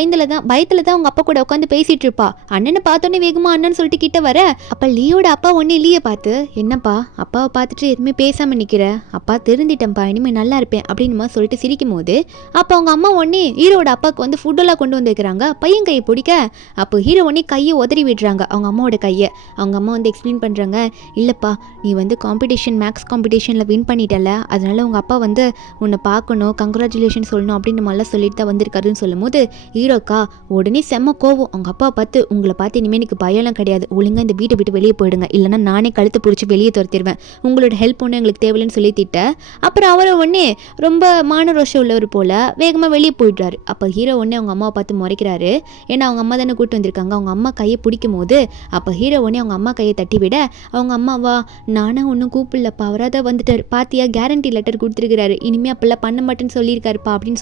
பயத்தில் தான் அவங்க அப்பா கூட உட்காந்து பேசிட்டு இருப்பா. அண்ணனை பார்த்தோன்னே வேகமா அண்ணன் சொல்லிட்டு கிட்ட வர அப்போ லீயோட அப்பா ஒன்னே லீயை பார்த்து என்னப்பா அப்பாவை பார்த்துட்டு எதுவுமே பேசாமல் நிற்கிற, அப்பா திருந்திட்டேன்ப்பா இனிமேல் நல்லா இருப்பேன் அப்படின்னு சொல்லிட்டு சிரிக்கும் போது அப்போ அவங்க அம்மா ஒன்னே ஹீரோட அப்பாவுக்கு வந்து ஃபுட்டெல்லாம் கொண்டு வந்துருக்கிறாங்க. பையன் கையை பிடிக்க அப்போ ஹீரோ ஒன்னே கையை உதறி விடுறாங்க அவங்க அம்மாவோட கையை. அவங்க அம்மா வந்து எக்ஸ்பிளைன் பண்ணுறாங்க, இல்லைப்பா நீ வந்து மேக்ஸ் காம்படிஷனில் வின் பண்ணிட்டல, அதனால உங்கள் அப்பா வந்து உன்னை பார்க்கணும், கங்க்ராச்சுலேஷன் சொல்லணும் அப்படின்ற மாதிரிலாம் சொல்லிட்டு தான் வந்திருக்காருன்னு சொல்லும் போது ஹீரோக்கா உடனே செம்ம கோவம். அவங்க அப்பா பார்த்து உங்களை பார்த்து இனிமேல் எனக்கு பயம்லாம் கிடையாது, ஒழுங்காக இந்த வீட்டை விட்டு வெளியே போயிடுங்க, இல்லைனா நானே கழுத்து பிடிச்சி வெளியே துரத்திடுவேன், உங்களோட ஹெல்ப் ஒன்று எங்களுக்கு தேவையில்லைன்னு சொல்லி திட்ட. அப்புறம் அவரை உடனே ரொம்ப மானரோஷம் உள்ளவர் போல் வேகமாக வெளியே போயிடுறாரு. அப்போ ஹீரோ உடனே அவங்க அம்மாவை பார்த்து முறைக்கிறாரு. ஏன்னா அவங்க அம்மா தானே கூப்பிட்டு வந்திருக்காங்க. அவங்க அம்மா கையை பிடிக்கும் போது அப்போ ஹீரோ உடனே அவங்க அம்மா கையை தட்டி விட அவங்க அம்மாவா நானே ஒன்றும் கூப்பிடலப்பா, அவராக தான் வந்துட்டார், பாத்தியா கேரண்டி லெட்டர் கொடுத்துருக்கிறாரு, இனிமேல் அப்பெல்லாம் பண்ண மாட்டேன்னு சொல்லியிருக்காருப்பா அப்படின்னு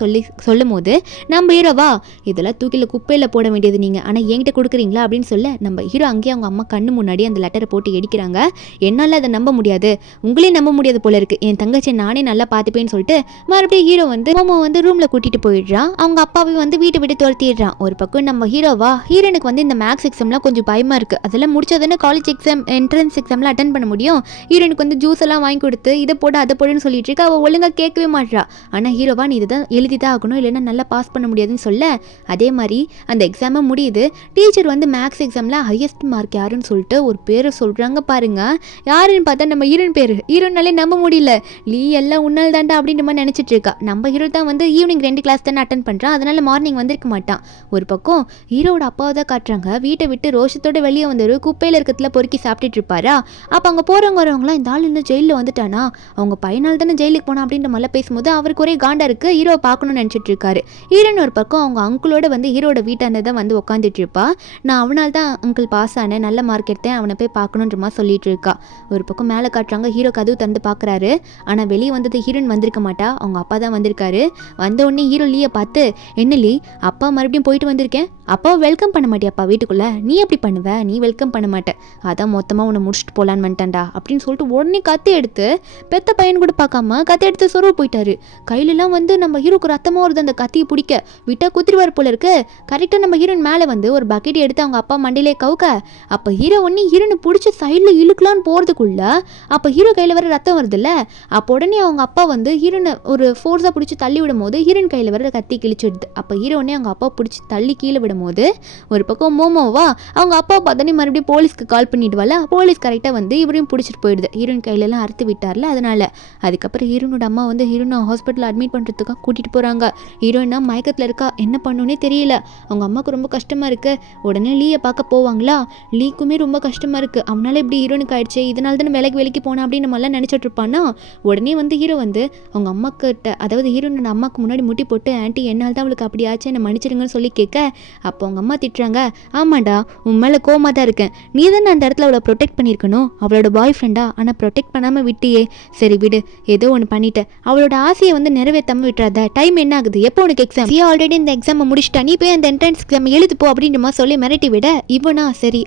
சொல்லும் போது நம்ம ஹீரோவா இதெல்லாம் தூக்கில குப்பையில் போட வேண்டியது நீங்கள், ஆனால் என்கிட்ட கொடுக்குறீங்களா அப்படின்னு சொல்ல நம்ம ஹீரோ அங்கேயே அவங்க அம்மா கண்ணு முன்னாடி அந்த லெட்டரை போட்டு எடிக்கிறாங்க. என்னால் அதை நம்ப முடியாது, உங்களையும் நம்ப முடியாது போல இருக்கு, என் தங்கச்சியை நானே நல்லா பார்த்துப்பேன்னு சொல்லிட்டு மறுபடியும் ஹீரோ வந்து மோமோ வந்து ரூமில் கூட்டிகிட்டு போயிடுறான். அவங்க அப்பாவையும் வந்து வீட்டை விட்டு துரத்திடுறான். ஒரு பக்கம் நம்ம ஹீரோவா ஹீரோனுக்கு வந்து இந்த மேக்ஸ் எக்ஸாம்லாம் கொஞ்சம் பயமாக இருக்குது, அதெல்லாம் முடிச்சதானே காலேஜ் எக்ஸாம் என்ட்ரன்ஸ் எக்ஸாம்லாம் அட்டன் பண்ண முடியும். ஹீரோனுக்கு வந்து ஜூஸ் எல்லாம் வாங்கி கொடுத்து இதை போட அதை போடுன்னு சொல்லிட்டு இருக்கா. அவள் ஒழுங்காக கேட்கவே மாட்றா. ஆனால் ஹீரோவா நீ இதுதான் எழுதி தான் ஆகணும், இல்லைன்னா நல்லா பாஸ் பண்ண முடியாதுன்னு சொல்ல அதே மாதிரி அந்த எக்ஸாமை முடியுது. டீச்சர் வந்து மேக்ஸ் எக்ஸாமில் ஹையஸ்ட் மார்க் யாருன்னு சொல்லிட்டு ஒரு பேரை சொல்கிறாங்க பாருங்க. யாருன்னு பார்த்தா நம்ம ஹீரோன் பேர். ஹீரோனாலே நம்ப முடியல, லீ எல்லாம் உன்னால் தாண்டா அப்படின்ற மாதிரி நினச்சிட்டு இருக்கா. நம்ம ஹீரோ தான் வந்து ஈவினிங் 2 கிளாஸ் தானே அட்டன் பண்ணுறான், அதனால மார்னிங் வந்திருக்க மாட்டான். ஒரு பக்கம் ஹீரோட அப்பாவை தான் காட்டுறாங்க. வீட்டை விட்டு ரோஷத்தோட வெளியே வந்துரு குப்பையில் இருக்கிறதுல பொறுக்கி சாப்பிட்டுட்டு இருப்பாரா. அப்போ அங்கே போகிறவங்க வரவங்களாம் இந்த ஆள் இன்னும் ஜெயிலில் வந்துட்டானா, அவங்க பையனால் தானே ஜெயிலுக்கு போனா அப்படின்ற மாதிரி பேசும்போது அவருக்கு ஒரே காண்டா இருக்கு. ஹீரோ பார்க்கணும்னு நினச்சிட்டு இருக்காரு. ஹீரோன்னு ஒரு பக்கம் அவங்க அங்குளோட வந்து ஹீரோட வீட்டாண்ட தான் வந்து உட்காந்துட்டு இருப்பா. நான் அவனால் தான் அங்கிள் பாஸ் ஆனேன், நல்ல மார்க் எடுத்தேன், அவனை போய் பார்க்கணுன்ற மாதிரி சொல்லிட்டு இருக்கா. ஒரு பக்கம் மேலே காட்டுறாங்க. ஹீரோ கதவு திறந்து பார்க்குறாரு. ஆனால் வெளியே வந்தது ஹீரோன் வந்திருக்க மாட்டா, அவங்க அப்பா தான் வந்திருக்காரு. வந்த உடனே ஹீரோ லீயை பார்த்து என்ன லீ அப்பா மறுபடியும் போயிட்டு வந்திருக்கேன், அப்பாவை வெல்கம் பண்ண மாட்டியாப்பா வீட்டுக்குள்ளே, நீ எப்படி பண்ணுவ, நீ வெல்கம் பண்ண மாட்டேன், அதான் மொத்தமாக உன்னை முடிச்சுட்டு போகலான்னு வந்துட்டேன்டா அப்படின்னு சொல்லிட்டு உடனே கத்தி எடுத்து பெத்த பையன் கூட பார்க்காம கத்தி எடுத்து சொருவ போயிட்டாரு. கையிலலாம் வந்து நம்ம ஹீரோக்கு ரத்தமாக வருது அந்த கத்தியை பிடிக்க. விட்டா குத்திருவார் போல இருக்கு. கரெக்டாக நம்ம ஹீரோயின் மேலே வந்து ஒரு பக்கெட் எடுத்து அவங்க அப்பா மண்டிலே கவுக்க அப்போ ஹீரோ ஒன்னே ஹீரோனை பிடிச்சி சைடில் இழுக்கலான்னு போகிறதுக்குள்ள அப்போ ஹீரோ கையில் வர ரத்தம் வருதுல்ல. அப்போ உடனே அவங்க அப்பா வந்து ஹீரோனை ஒரு ஃபோர்ஸாக பிடிச்சி தள்ளி விடும் போது ஹீரோயின் கையில் வர கத்தி கிழிச்சிடுது. அப்போ ஹீரோ உடனே அவங்க அப்பா பிடிச்சி தள்ளி கீழே விடும் போது ஒரு பக்கம் மோமோவா அவங்க அப்பா பார்த்தோன்னே மறுபடியும் போலீஸ்க்கு கால் பண்ணிடுவாள். போலீஸ் கரெக்டாக வந்து இவரையும் பிடிச்சிட்டு போயிடுது. ஹீரோயின் கையிலலாம் அறுத்து விட்டார்ல அதனால. அதுக்கப்புறம் ஹீரோனோட அம்மா வந்து ஹீரோனை ஹாஸ்பிட்டலில் அட்மிட் பண்ணுறதுக்காக கூட்டிகிட்டு போகிறாங்க. ஹீரோயினா மயக்கத்தில் இருக்கா, என்ன பண்ணுன்னே தெரியல. அவங்க அம்மாவுக்கு ரொம்ப கஷ்டமாக இருக்குது. உடனே லீயை பார்க்க போவாங்களா. லீக்குமே ரொம்ப கஷ்டமாக இருக்குது, அவனால இப்படி ஹீரோனுக்கு ஆயிடுச்சு, இதனால தானே வேலைக்கு போனேன் அப்படின்னு நம்மளாம் நினச்சிட்டு இருப்பானா. உடனே வந்து ஹீரோ வந்து அவங்க அம்மாக்கிட்ட அதாவது ஹீரோனோட அம்மாவுக்கு முன்னாடி முட்டி போட்டு ஆன்ட்டி என்னால் தான் அவளுக்கு அப்படி ஆச்சு என்னை மன்னிச்சிடுங்கன்னு சொல்லி கேட்க அப்போ அவங்க அம்மா திட்டுறாங்க. ஆமாண்டா உன் மேலே கோமா தான் இருக்கேன், நீ தானே அந்த இடத்துல அவளை ப்ரொடெக்ட் பண்ணியிருக்கணும், அவளோட பாய் ஃப்ரெண்டா, ஆனால் ப்ரொடெக்ட் பண்ணாமல் விட்டியே, சரி விடு ஏதோ ஒன்று பண்ணிட்டேன், அவளோட ஆசையை வந்து நிறைவேற்றாமல் விட்டுறாத, டைம் என்ன ஆகுது, எப்போ உனக்கு எக்ஸாம், ஆல்ரெடி இந்த எக்ஸாமை முடிச்சிட்டா, நீ போய் அந்த என்ட்ரன்ஸ் எக்ஸாம் எழுதுப்போ அப்படின்ற மாதிரி சொல்லி மிரட்டி விட இவனா சரி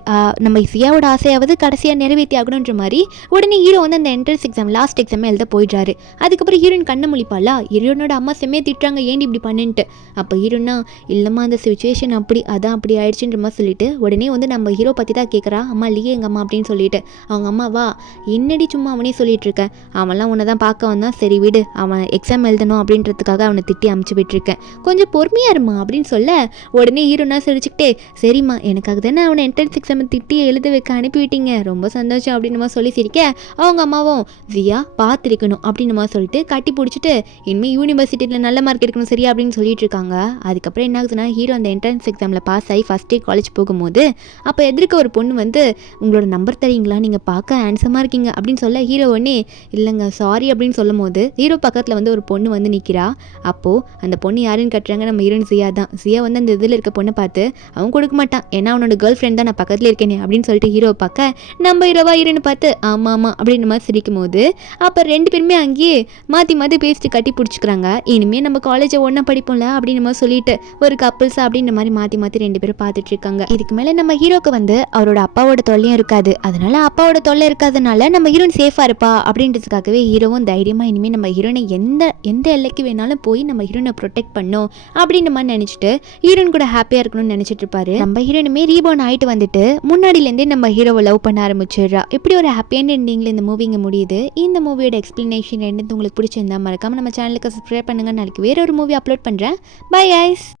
நம்ம சியாவோட ஆசையாவது கடைசியாக நிறைவேற்றி ஆகணுன்ற மாதிரி உடனே ஹீரோ வந்து அந்த என்ட்ரன்ஸ் எக்ஸாம் லாஸ்ட் எக்ஸாம் எழுத போயிடுறாரு. அதுக்கப்புறம் ஹீரோயின் கண்ணு முழிப்பாளா. ஹீரோனோட அம்மா செம்மையை திட்டுறாங்க ஏன் இப்படி பண்ணிட்டு. அப்போ ஹீரோனா இல்லைம்மா அந்த சுச்சுவேஷன் அப்படி அதான் அப்படி ஆயிடுச்சுன்ற மாதிரி சொல்லிட்டு உடனே வந்து நம்ம ஹீரோ பற்றி தான் கேட்குறா. அம்மா இல்லையே எங்கள் அம்மா அப்படின்னு சொல்லிட்டு அவங்க அம்மாவா என்னடி சும்மா அவனே சொல்லிட்டு இருக்கேன், அவன்லாம் உன்னை தான் பார்க்க வந்தான், சரி விடு அவன் எக்ஸாம் எழுதணும் அப்படின்றதுக்காக அவனை திட்டி அமுச்சு விட்டுருக்கேன், கொஞ்சம் பொறுமையாக இருமா அப்படின்னு சொல்ல உடனே ஹீரோனா சிரிச்சுக்கிட்டே சரிம்மா எனக்காக தானே அவனை என்ட்ரன்ஸ் எக்ஸாமை திட்டி எழுத வைக்க அனுப்பிவிட்டீங்க, ரொம்ப சந்தோஷம் அப்படின்னு மாதிரி சொல்லி சிரிக்க அவங்க அம்மாவும் ஜியா பார்த்துருக்கணும் அப்படின்னு மாதிரி சொல்லிட்டு கட்டி பிடிச்சிட்டு இனிமேல் யூனிவர்சிட்டியில் நல்ல மார்க் எடுக்கணும் சரியா அப்படின்னு சொல்லிட்டு இருக்காங்க. அதுக்கப்புறம் என்ன ஆகுதுன்னா ஹீரோ அந்த என்ட்ரன்ஸ் எக்ஸாமில் பாஸ் ஆகி ஃபஸ்ட் டே காலேஜ் போகும்போது அப்போ எதிர்க்க ஒரு பொண்ணு வந்து உங்களோட நம்பர் தரீங்களா, நீங்கள் பார்க்க ஹேண்ட்ஸமாக இருக்கீங்க அப்படின்னு சொல்ல ஹீரோ ஒன்னே இல்லைங்க சாரி அப்படின்னு சொல்லும் போது ஹீரோ பக்கத்தில் வந்து ஒரு பொண்ணு வந்து நிற்கிறா. அப்போது அந்த பொண்ணு யாருன்னு கட்டுறாங்க நம்ம ஹீரோயின் ஜியா தான். ஜியா வந்து அந்த இதில் இருக்க பொண்ணை பார்த்து அவன் கொடுக்க மாட்டான் ஏன்னா அவனோட கேர்ள் ஃப்ரெண்ட் தான் நான் பக்கத்தில் இருக்கேனே அப்படின்னு சொல்லிட்டு ஹீரோவை பார்க்க நம்ம ஹீரோவா ஹீரோன்னு பார்த்து ஆமாம் ஆமாம் அப்படின்ற மாதிரி சிரிக்கும் போது அப்போ 2 பேருமே அங்கேயே மாற்றி மாற்றி பேசிட்டு கட்டி பிடிச்சிக்கிறாங்க. இனிமேல் நம்ம காலேஜை ஒன்றா படிப்போம்ல அப்படின்னு மாதிரி சொல்லிட்டு ஒரு கப்பிள்ஸ் அப்படின்ற மாதிரி மாற்றி மாற்றி 2 பேரும் பார்த்துட்டு இருக்காங்க. இதுக்கு மேலே நம்ம ஹீரோக்கு வந்து அவரோட அப்பாவோட தொல்லையும் இருக்காது, அதனால அப்பாவோட தொல்லை இருக்காதனால நம்ம ஹீரோயின் சேஃபாக இருப்பா அப்படின்றதுக்காகவே ஹீரோவும் தைரியமாக இனிமேல் நம்ம ஹீரோனை எந்த எல்லைக்கு வேணாலும் போய் நம்ம ஹீரோனை ப்ரொடெக்ட் பண்ணும் அப்படின்ற மாதிரி நினச்சிட்டு ஹீரோயின் கூட ஹாப்பியாக இருக்கணும்னு நினச்சிட்டு இருப்பாரு. நம்ம ஹீரோனுமே ரீபோர்ன் ஆகிட்டு வந்துட்டு முன்னாடியிலேருந்தே நம்ம ஹீரோவை லவ் பண்ண ஆரம்பிச்சிடுறா. இப்படி ஒரு ஹாப்பியான எண்டிங்கில் இந்த மூவிங்க முடியுது. இந்த மூவியோட எக்ஸ்பிளனேஷன் என்னது உங்களுக்கு பிடிச்சிருந்தா மறக்காம நம்ம சேனலுக்கு சப்ஸ்கிரைப் பண்ணுங்க. நாளைக்கு வேற ஒரு மூவி அப்லோட் பண்ணுறேன். Bye guys.